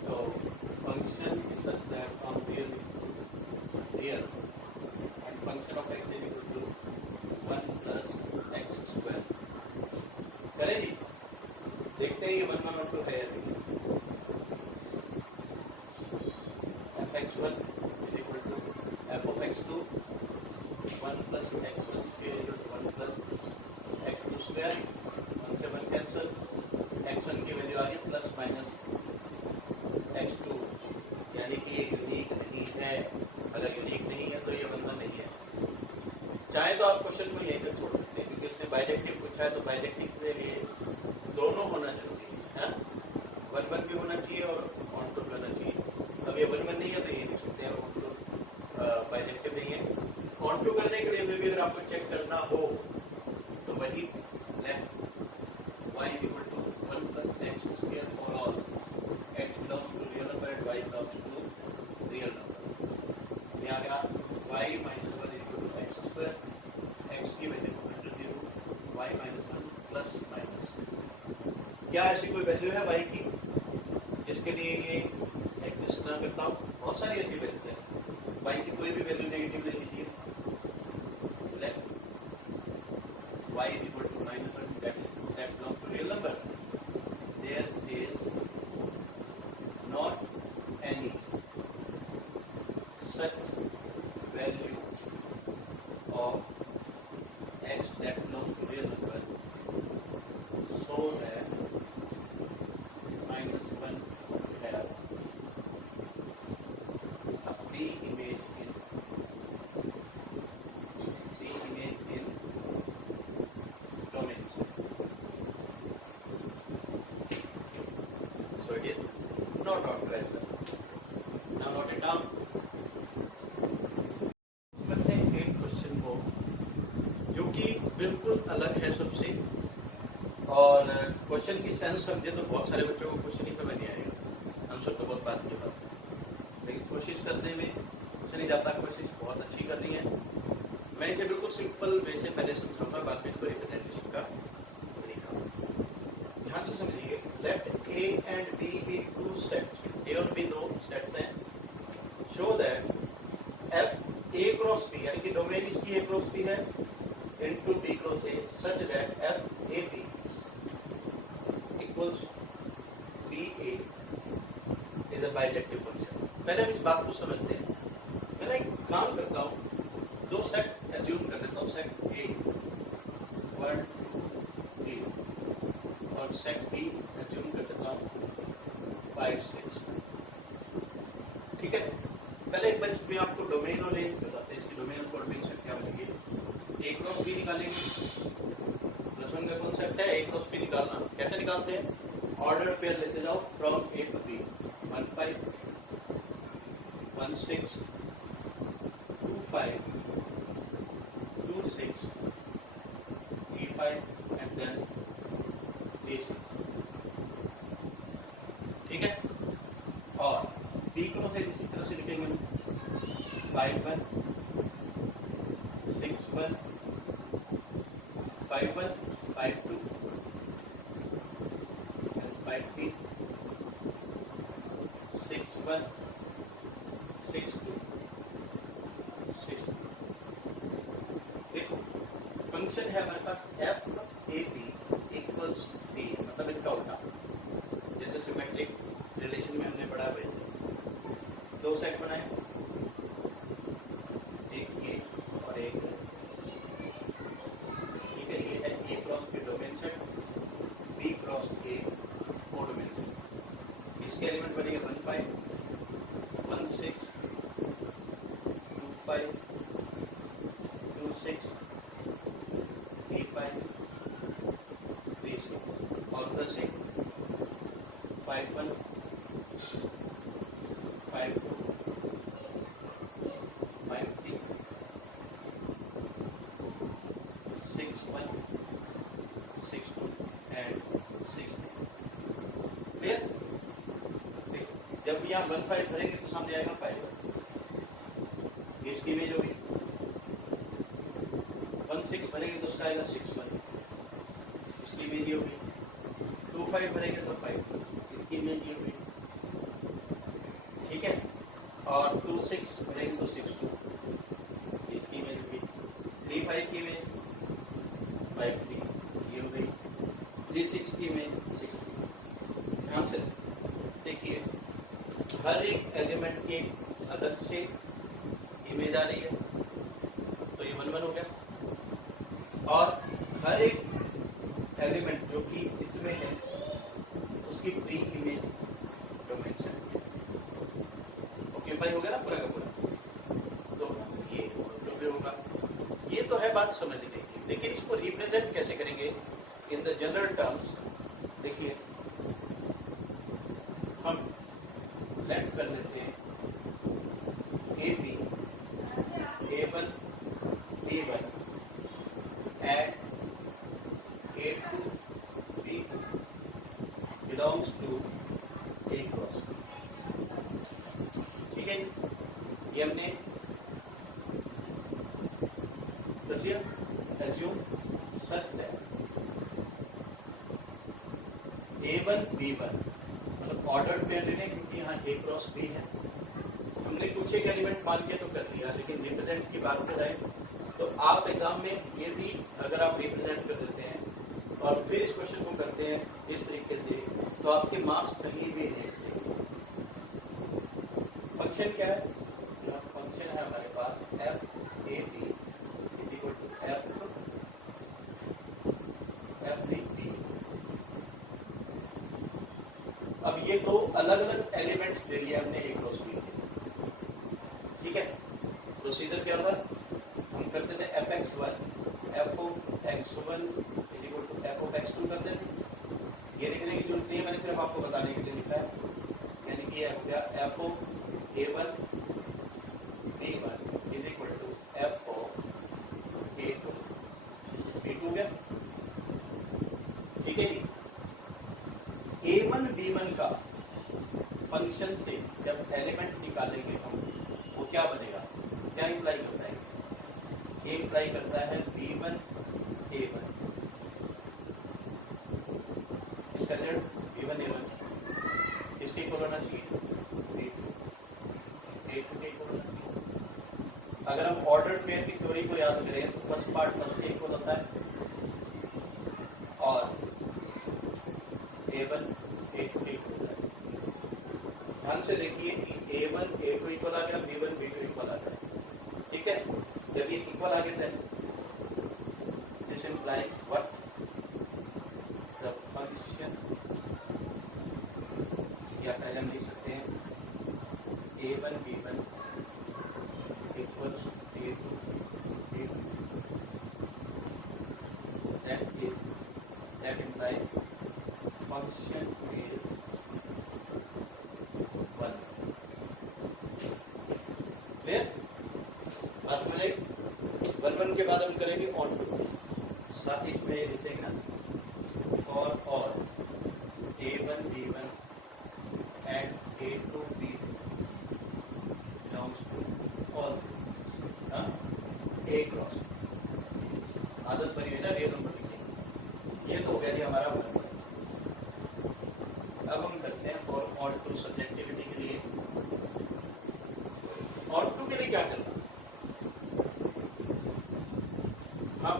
तो function is such that from real and function of x is equal to 1 plus x square. करें जी, देखते हैं ये 1 1 और 2 है या नहीं। fx1 is equal to f of x2 1 plus x1 square equal to 1 plus x2 square। 1 से 1 कैंसल, x1 की वैल्यू आ गई प्लस माइनस x2, यानी कि ये यूनिक नहीं है। अगर यूनिक नहीं है तो ये 1 1 नहीं है। चाहे तो आप क्वेश्चन को यहीं तक छोड़ सकते हैं, क्योंकि इसने बाइजेक्टिव पूछा है, तो बाइजेक्टिव के लिए दोनों होना जरूरी है, 1-1 भी होना चाहिए और ऑन टू भी होना चाहिए। अब ये 1-1 नहीं है तो ये लिख सकते हैं ऑन टू बाइजेक्टिव नहीं है। ऑन टू करने के लिए भी अगर आपको चेक करना हो तो वही y equal to 1 plus x square for all x belongs to real number and y belongs to real number। ये आ गया y minus 1 equal to x square, x की value under 0 y minus 1 plus minus. क्या ऐसी कोई वैल्यू है y की जिसके लिए ये एग्जिस्ट ना करता हो? बहुत सारी ऐसी वैल्यू है, y की कोई भी वैल्यू नेगेटिव ले लीजिए, y is equal to minus 1, that belongs to real number. There is not any such value of x that belongs to real number, so that minus 1 have a p image in domains. So it is not authorized. Now note it down. समझते हैं एक क्वेश्चन को जो कि बिल्कुल अलग है सबसे, और क्वेश्चन की सेंस समझे तो बहुत सारे बच्चों को क्वेश्चन ही समझ नहीं आएगा। हम सब तो बहुत बात की बात, लेकिन कोशिश करने में कुछ नहीं जाता। कोशिश बहुत अच्छी करनी है। मैं इसे बिल्कुल सिंपल वे से पहले समझाऊंगा, बाद में इसको रिप्रेजेंटेशन का तरीका ध्यान से समझिए। Let A and B be two sets, A और बी दो सेट्स हैं। Show that f A cross B, यानी कि डोमेन इसकी ए क्रॉस बी है, into B cross A, such that f A B equals B A is a bijective function. पहले हम इस बात को समझते हैं। पहले एक काम करता हूं, दो सेट एज्यूम कर देता हूं, सेट ए 1 2 3 और सेट बी एज्यूम कर देता हूं 5 6। ठीक है, पहले एक बार इसमें आपको डोमेन और रेंज बताते हैं। इसकी डोमेन और कोऑर्डिनेशन क्या बनेगी? ए क्रॉस बी निकालेंगे। प्लस 1 का कॉन्सेप्ट है ए क्रॉस बी निकालना। कैसे निकालते हैं? ऑर्डर पेयर लेते जाओ from A to be, 1 5 1 6 2 5 2 6 3 5 and then 3 6। ठीक है, और बी क्रॉस है इसी तरह से लिखेंगे 5 1 6 1 5 1 5 2 5 3 6 1 6 2 6 2। देखो फंक्शन है हमारे पास f A B equals B, मतलब इनका उल्टा, जैसे सिमेट्रिक रिलेशन में हमने पढ़ा वैसे। दो सेट बनाए, एक ये और एक, ठीक है, ये है A cross B domain set, B cross A को डोमेन सेट। इसके एलिमेंट बनेंगे 1 5 1 6 2 5 2 6 3 5 3 6 और उधर से 5 1 5 2 5 3 6 1 6 2 and 6 3। क्लियर? जब यहाँ 1 5 भरेंगे तो सामने आएगा 5 इसकी इमेज होगी। 1 6 भरेंगे तो उसका आएगा 6 1, इसकी इमेज होगी। 2 5 भरेंगे तो 5, इसकी इमेज होगी। ठीक है, और 2 6 भरेंगे तो 6 2, इसकी इमेज होगी। 3 5 की इमेज 5 3, ये हो गई। 3 6 की इमेज 6 2। ध्यान से देखिए, हर एक एलिमेंट की अलग से इमेज आ रही है, तो ये 1 1 हो गया। और हर एक एलिमेंट जो कि इसमें है उसकी pre image domain set occupy हो गया ना पूरा का पूरा, तो ये होगा। ये तो है बात समझ गई, लेकिन इसको रिप्रेजेंट कैसे करेंगे इन द जनरल टर्म्स। देखिए हम लेट कर लेते हैं A B A1 B1 and A2 B2 belongs to A cross B। ठीक है जी, ये हमने कर लिया। assume such that A1 B1 मतलब ऑर्डर पेयर लेने, क्योंकि यहाँ A क्रॉस B है, हमने कुछ एक एलिमेंट मान के तो कर दिया, लेकिन रिप्रेजेंट की बात करें तो आप एग्जाम में ये भी अगर आप रिप्रेजेंट कर देते हैं और फिर इस क्वेश्चन को करते हैं इस तरीके से, तो आपके मार्क्स कहीं भी नहीं देंगे। फंक्शन क्या है? फंक्शन है हमारे पास f A B is equal to f B. अब ये दो अलग अलग एलिमेंट्स ले लिया हमने ए क्रॉस बी। ठीक है, प्रोसीजर क्या होगा? हम करते थे fx1 f(x1) is equal to f(x2) करते थे। ये लिखने की जरूरत नहीं है, मैंने सिर्फ आपको बताने के लिए लिखा है। यानी कि हो गया f(a1 b1) is equal to f(a2 b2) गया। ठीक है जी, a1 b1 का फंक्शन से जब एलिमेंट निकालेंगे हम, वो क्या बनेगा? क्या इंप्लाई करता है? ये इंप्लाई करता है B1 A1, इसका रिजल्ट B1 A1 इसके इक्वल होना चाहिए B2 A2 के इक्वल होना चाहिए। अगर हम ऑर्डर पेयर की थ्योरी को याद करें तो फर्स्ट पार्ट फर्स्ट के इक्वल होता है और A1 A2 के इक्वल होता है। ध्यान से देखिए कि A1 A2 इक्वल आ गया, B1 B2 इक्वल आ गया। ठीक है, जब ये इक्वल आ गया this imply what? The function, या पहले हम लिख सकते हैं A1 B1 equals A2 B2, that implies function is 1। Clear? बात समझ आई? 1 के बाद हम करेंगे ऑन टू, साथ ही इसमें ये लिखते हैं और A1 B1 and A2 B2 belongs to all A cross. आदत बनी है ना रियल नंबर लिखने। ये तो हो गया जी हमारा 1। अब हम करते हैं फॉर ऑन टू सब्जेक्टिविटी के लिए। ऑन टू के लिए क्या करना? हम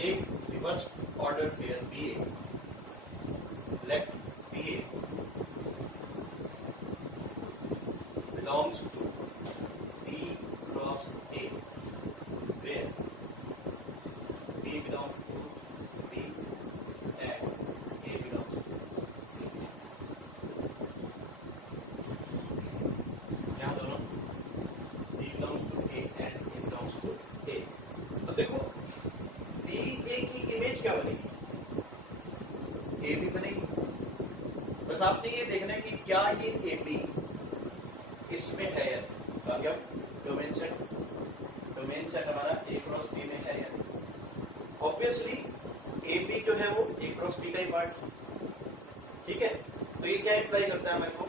एक रिवर्स ऑर्डर पेयर BA, लेट BA belongs to B cross A, where B belongs to B and A belongs to B। यहाँ दोनों B belongs to A and A belongs to A। तो देखो BA की इमेज क्या बनेगी? A भी बनेगी। बस आपने ये देखना है कि क्या ये AB इसमें है या नहीं। डोमेन सेट हमारा A क्रॉस B में है या नहीं। ऑब्वियसली AB जो है वो A क्रॉस B का ही पार्ट। ठीक है, तो ये क्या इंप्लाई करता है मेरे को?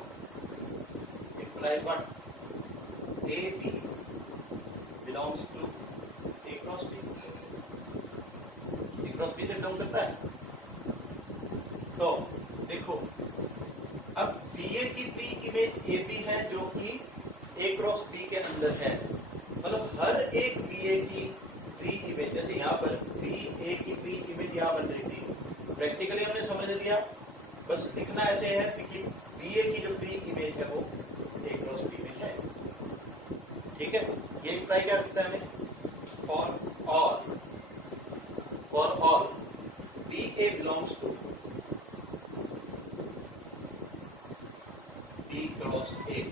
Imply what? AB belongs to A cross B। A cross B से बिलोंग करता है। तो देखो, अब BA की प्री इमेज AB है जो कि A क्रॉस B के अंदर है। मतलब हर एक BA की प्री इमेज, जैसे यहाँ पर BA की प्री इमेज यहाँ बन रही थी, प्रैक्टिकली हमने समझ लिया। बस लिखना ऐसे है कि BA की जो प्री इमेज है वो A क्रॉस B में है। ठीक है, ये इंप्लाई क्या करता है हमें? For all BA belongs to B cross A।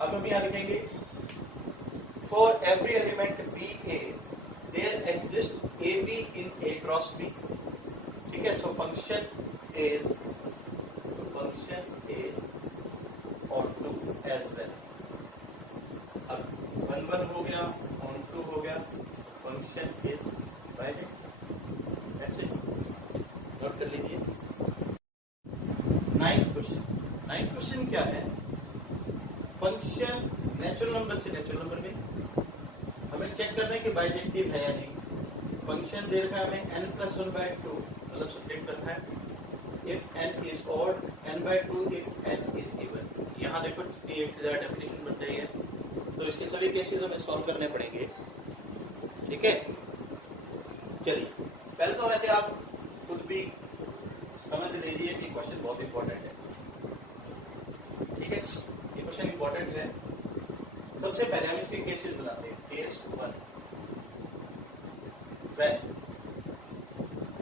अब हम यहाँ लिखेंगे for every element BA there exist A B in A cross B, ठीक है। So function is onto as well. अब 1 1 हो गया, ऑन टू हो गया, function is bijective. That's it, note कर लीजिए। नाइन्थ क्वेश्चन क्या है? फंक्शन नेचुरल नंबर से नेचुरल नंबर में हमें चेक करना है कि बाइजेक्टिव है या नहीं। फंक्शन दे रखा है हमें n+1/2, मतलब सब्जेक्ट रखा है if n is odd, n/2 if n is even। यहाँ देखो एक से ज्यादा डेफिनेशन बन रही है, तो इसके सभी केसेस हमें सॉल्व करने पड़ेंगे, ठीक है। चलिए, पहले तो वैसे आप खुद भी समझ लीजिए कि क्वेश्चन बहुत इंपॉर्टेंट है, ठीक है। ये क्वेश्चन इंपॉर्टेंट है। सबसे पहले हम इसके केसेस बनाते हैं। Case 1,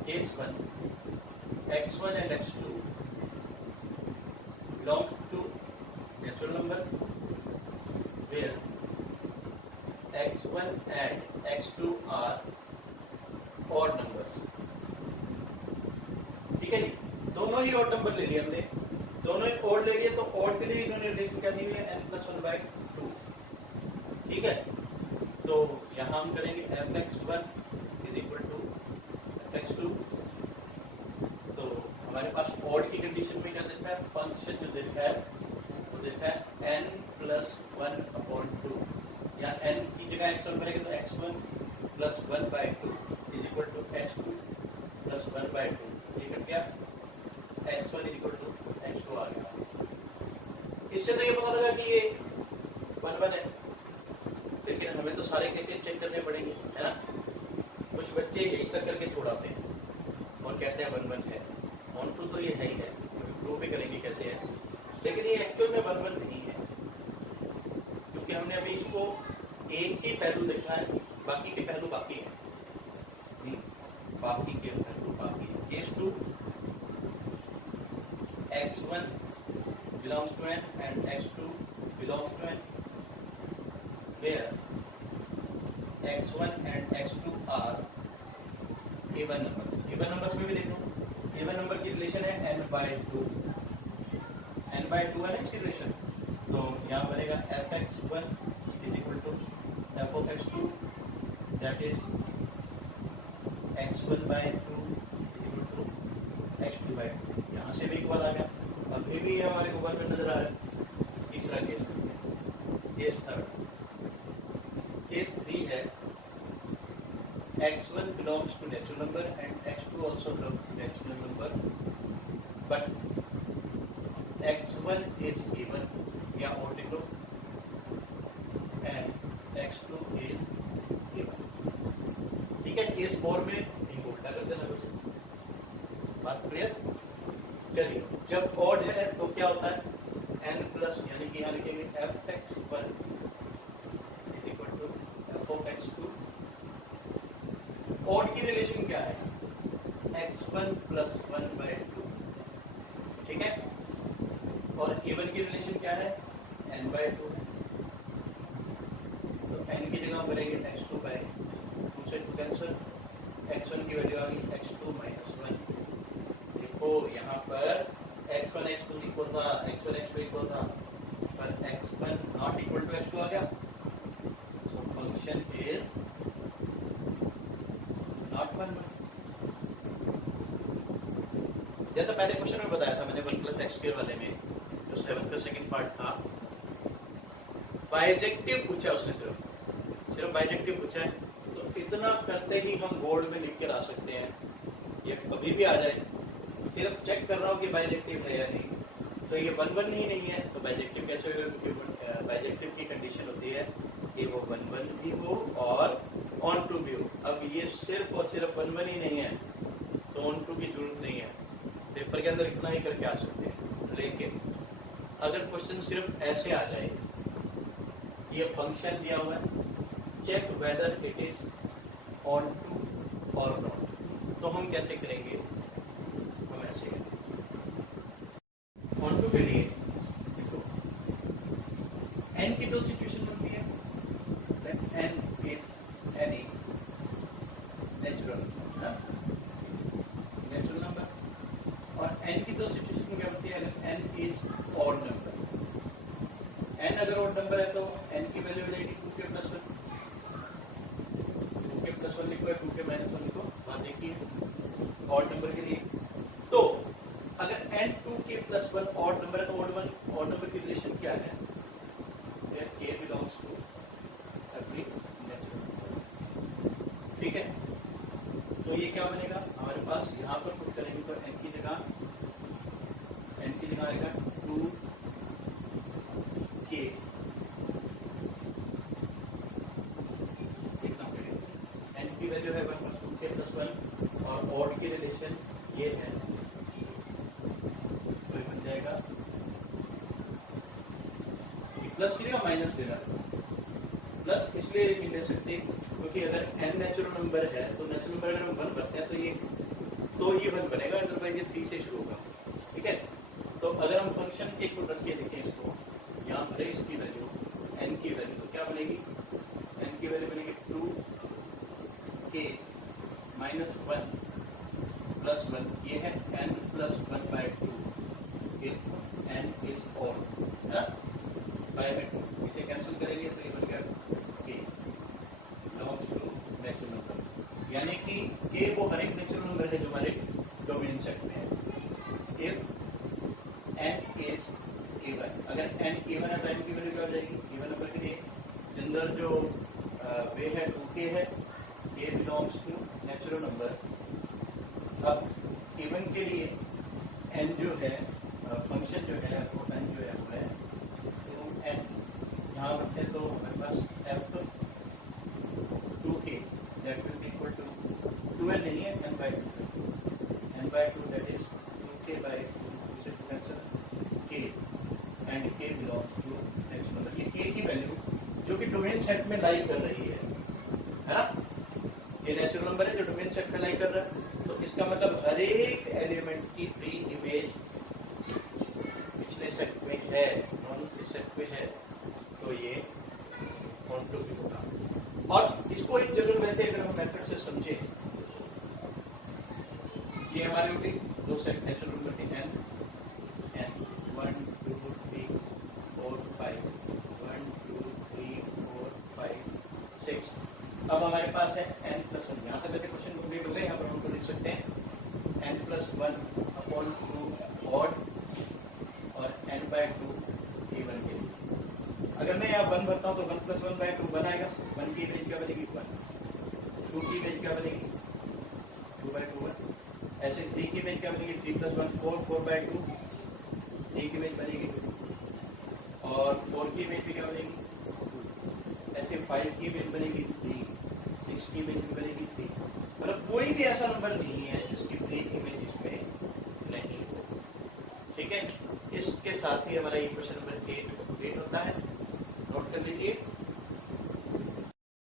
case 1 x1 and x2 belongs to natural number where x1 and x2 are odd numbers, ठीक है जी। दोनों ही odd नंबर ले लिए हमने, दोनों ही odd ले लिए, तो odd के लिए इन्होंने रिलेशन क्या दी हुई है? n+1/2, ठीक है। तो यहां हम करेंगे fx1 is equal to fx2। हमारे पास ऑड की कंडीशन में क्या देता है? फंक्शन जो देता है वो देता है n+1/2, या n की जगह x1 करेंगे तो x1 + 1/2 is equal to x2 + 1/2। ये कट गया, x1 is equal to x2 आ गया। इससे तो ये पता लगा कि ये 1 1 है, लेकिन हमें तो सारे केसेस चेक करने पड़ेंगे, है ना। कुछ बच्चे यही तक करके छोड़ाते हैं और कहते हैं 1 1 है। ऑन टू तो ये है ही है, प्रूव भी करेंगे कैसे है, लेकिन ये एक्चुअल में 1 1 नहीं है, क्योंकि हमने अभी इसको एक ही पहलू देखा है, बाकी के पहलू बाकी है, बाकी के पहलू बाकी है। Case 2, x1 belongs to n and x2 belongs to n, where x1 and x2 are even numbers। even numbers में भी देखो, इवन नंबर की रिलेशन है n/2, n/2 है ना इसकी रिलेशन। तो यहाँ बनेगा fx1 is equal to f(x2) that is x1/2 is equal to x2/2। यहाँ से भी इक्वल आ गया। अभी भी हमारे को 1 में नजर आ रहा है। तीसरा केस, केस 3, केस 3 है x1 belongs to natural number and x2 also belongs to natural number, but x1 is even या odd लिख लो and x2 is even, ठीक है। केस 4 में नहीं उल्टा कर देना बस, बात क्लियर। चलिए, जब odd है तो क्या होता है? n प्लस, यानी कि यहाँ लिखेंगे fx1 is equal to f(x2)। Odd की रिलेशन क्या है? x1 + 1/2, ठीक है। और इवन की रिलेशन क्या है? n/2। तो n की जगह करेंगे x2/2 से 2 कैंसिल, x1 की वैल्यू आ गई x2 - 1। देखो यहाँ पर x1 x2 इक्वल था, x1 x2 इक्वल था, पर x1 not equal to x2 आ गया। सो फंक्शन इज नॉट 1 1। जैसा पहले क्वेश्चन में बताया था मैंने 1 + x² वाले में, जो 7th का सेकंड पार्ट था, बाइजेक्टिव पूछा उसने, सिर्फ बाइजेक्टिव पूछा है। तो इतना करते ही हम बोर्ड में लिख के ला सकते हैं, ये कभी भी आ जाए। सिर्फ चेक कर रहा हूँ कि बाइजेक्टिव है या नहीं। तो ये 1 1 ही नहीं है तो बाइजेक्टिव कैसे होगा? क्योंकि बाइजेक्टिव की कंडीशन होती है कि वो 1 1 भी हो और ऑन टू भी हो। अब ये सिर्फ और सिर्फ 1 1 ही नहीं है तो ऑन टू की जरूरत नहीं है, पेपर के अंदर इतना ही करके आ सकते हैं। लेकिन अगर क्वेश्चन सिर्फ ऐसे आ जाए, ये फंक्शन दिया हुआ है, check whether it is onto और नॉट, तो हम कैसे करेंगे? हम ऐसे ऑन टू के लिए देखो, n की 2 सिचुएशन बनती है। n इज एनी ठीक है, तो ये क्या बनेगा हमारे पास, यहाँ पर पुट करेंगे तो n की जगह आएगा 2k, n की वैल्यू है 1 + 2k + 1 और ऑड की रिलेशन ये है, तो ये बन जाएगा प्लस की जगह माइनस देना, प्लस इसलिए नहीं ले सकते क्योंकि अगर n नेचुरल नंबर है तो नेचुरल नंबर अगर हम 1 भरते हैं तो ये 1 बनेगा, अदरवाइज ये 3 से शुरू होगा। ठीक है, तो अगर हम फंक्शन के को रख के देखें इसको, यहाँ भरे इसकी वैल्यू n की वैल्यू, तो क्या बनेगी, n की वैल्यू बनेगी 2k - 1 + 1, ये है n + 1/2 if n is odd, है ना, बाय में 2, इसे कैंसिल करेंगे तो ये बन गया k belongs to natural number, यानी कि k वो हर एक नेचुरल नंबर है जो हमारे डोमेन सेट में है। if n is even, अगर n even है तो n की वैल्यू क्या हो जाएगी, even नंबर के लिए जनरल जो वे है 2k है, k belongs to natural number. अब इवन के लिए n जो है फंक्शन जो है वो n जो है वो है n, यहाँ रखते हैं तो हमारे पास f 2k that will be equal to 2n नहीं है n/2 दैट इज 2k/2, इसे cancel k and k belongs to next number. ये k की वैल्यू जो कि डोमेन सेट में लाई कर रही है ना, ये नेचुरल नंबर है जो डोमेन सेट में लाई कर रहा है, तो इसका मतलब हर एक एलिमेंट की प्री इमेज पिछले सेट में है, नॉन इस सेट में है, तो ये ऑन टू भी होगा। और इसको एक जनरल वैसे अगर हम मेथड से समझे, ये हमारे होगी दो सेट नेचुरल नंबर के n 1 2 3 4 5 1 2 3 4 5 6, अब हमारे पास है n + 1, यहाँ तक वैसे क्वेश्चन कंप्लीट हो गए, यहाँ पर हम को लिख सकते हैं n + 1/2 ऑड और n/2 इवन के लिए। अगर मैं यहाँ 1 भरता हूँ तो 1 + 1/2 1 आएगा, 1 की इमेज क्या बनेगी 1, 2 की इमेज क्या बनेगी 2/2 1, ऐसे 3 की इमेज क्या बनेगी 3 + 1 4, 4/2 3 की इमेज बनेगी, और 4 की इमेज भी क्या बनेगी, ऐसे 5 की इमेज बनेगी 3, 6 की इमेज भी बनेगी 3, मतलब कोई भी ऐसा नंबर नहीं है जिसकी प्री इमेज इसमें नहीं हो। ठीक है, इसके साथ ही हमारा ये क्वेश्चन नंबर 8 कंप्लीट होता है, नोट कर लीजिए।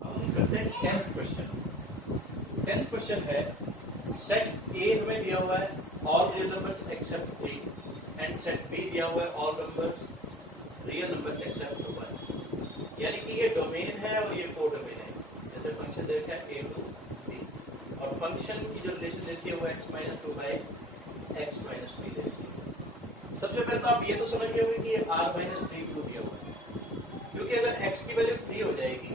हम करते हैं 10th क्वेश्चन। 10th क्वेश्चन है सेट A हमें दिया हुआ है all real numbers accept 3 and set B दिया हुआ है all numbers real numbers accept 1, यानी कि ये डोमेन है और ये को डोमेन है। जैसे फंक्शन देखा है a to b, और फंक्शन की जो रिलेशन देती है वो x - 2 x - 3 देती है। सबसे पहले तो आप ये तो समझ गए होंगे कि ये r - 3 क्यों दिया हुआ है, क्योंकि अगर x की वैल्यू 3 हो जाएगी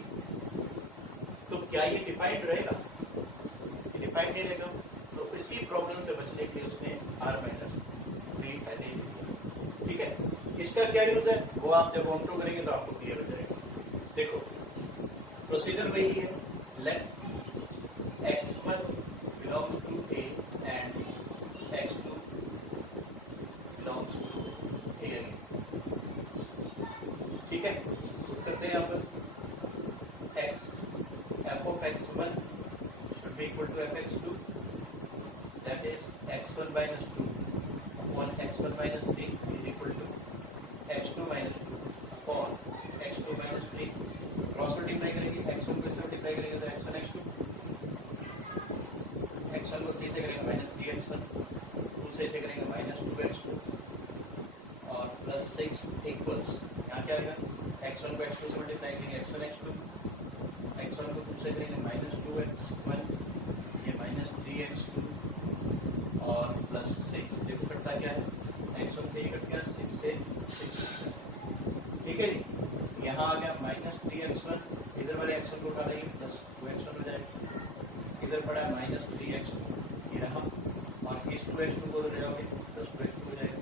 तो क्या ये डिफाइंड रहेगा, ये डिफाइंड नहीं रहेगा, तो इसी प्रॉब्लम से बचने के लिए उसने r - 3 पहले ही दिया। ठीक है, इसका क्या यूज है वो आप जब ऑन टू करेंगे तो आपको क्लियर हो जाएगा। देखो प्रोसीजर वही है, let x1 belongs to a and x2 belongs to a again. ठीक है, करते हैं यहाँ पर f of x1 should be equal to f x2, that is x1 minus 2 upon x1 minus 3 is equal to x2 minus 2 upon x2 minus 3। Cross multiply करेंगे, x1 को मल्टीप्लाई करेंगे तो x1 x2, x1 को 3 से करेंगे माइनस 3x1, 2 से इसे करेंगे माइनस 2x2 और प्लस 6 इक्वल्स, यहाँ क्या आएगा x1 को x2 से मल्टीप्लाई करेंगे x1 x2, x1 को 2 से करेंगे माइनस 2x1, ये माइनस 3x2 और प्लस 6, देखो कटता क्या है x1 से ये कट गया 6 से 6। ठीक है जी, यहाँ आ गया माइनस 3x1, इधर वाले x1 को उठा लेंगे प्लस 2x1 हो जाएगा, इधर पड़ा है माइनस 3x2 ये रहा, और इस 2x2 को ले जाओगे प्लस 2x2 हो जाएगा।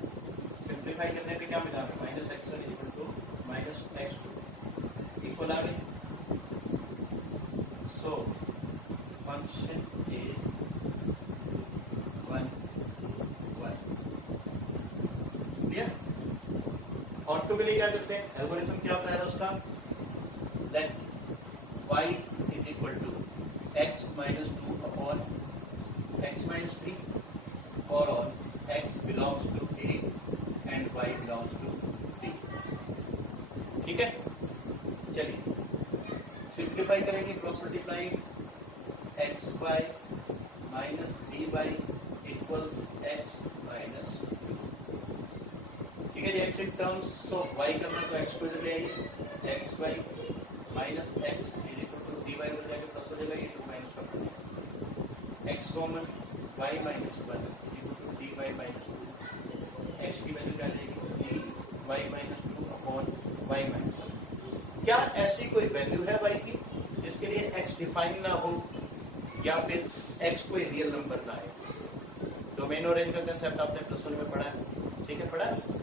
सिंप्लीफाई करने पे क्या मिला हमें minus x1 equal to minus x2 equal आ गए। सो V2 के लिए क्या करते हैं, एल्गोरिथम क्या होता है उसका, let y is equal to x minus 2 upon x minus 3 और on x belongs to A and y belongs to B। ठीक है, चलिए सिंप्लीफाई करेंगे, cross multiply x y minus 3y equals x minus 2। ठीक है जी, x in terms of y करना तो x को इधर ले आइए, x y minus x is equal to dy उधर जाके प्लस हो जाएगा, ये 2 माइनस का product, x common y minus 1 equal to dy minus 2, x की वैल्यू क्या जाएगी dy minus 2 upon y minus 1। क्या ऐसी कोई वैल्यू है y की जिसके लिए x डिफाइन ना हो या फिर x कोई रियल नंबर ना है? डोमेन और रेंज का कंसेप्ट आपने प्लस 1 में पढ़ा है, ठीक है, पढ़ा है।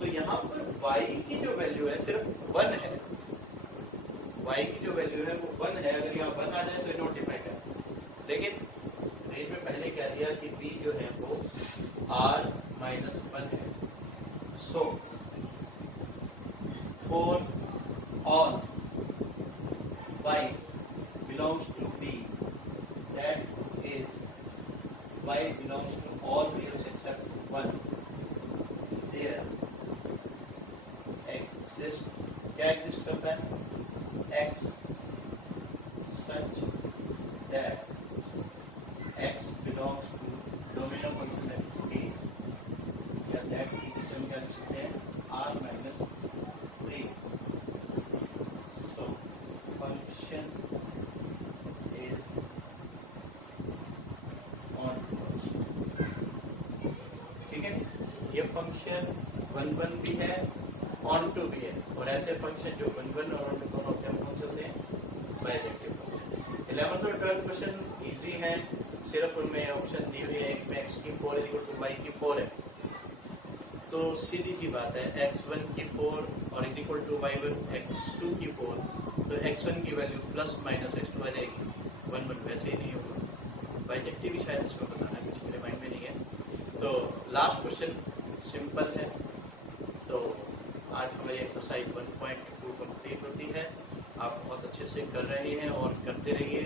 तो यहाँ पर y की जो वैल्यू है सिर्फ 1 है, y की जो वैल्यू है वो 1 है, अगर यहाँ 1 आ जाए तो नॉट डिफाइंड है। लेकिन रेंज में पहले कह दिया कि b जो है वो r माइनस 1 है, so for all y belongs to b, that is y belongs to all reals except 1, there exist, क्या exist करता है, x such that x belongs to domain of function a, या that की जिसे हम क्या लिख सकते हैं r minus 3, so function is on course। ठीक है, ये फंक्शन 1 1 भी है, ऑन टू भी है, और ऐसे फंक्शन जो 1 1 और ऑन टू दोनों होते हैं कौन से होते हैं, बाइजेक्टिव फंक्शन। 11th और 12th क्वेश्चन इजी है, सिर्फ उनमें ऑप्शन दी हुई है, एक में x की 4 इक्वल टू y की 4 है, तो सीधी सी बात है x1 की 4 और is equal to y1 x2 की 4, तो x1 की वैल्यू प्लस माइनस x2 आ जाएगी, 1 1 वैसे ही नहीं होगा, बाइजेक्टिव भी शायद इसमें बताना कुछ मेरे माइंड में नहीं है। तो लास्ट क्वेश्चन सिंपल है, तो आज हमारी एक्सरसाइज 1.2 कंप्लीट होती है। आप बहुत अच्छे से कर रहे हैं और करते रहिए।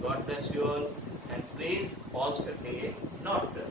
God bless you all and please pause करके ये नोट कर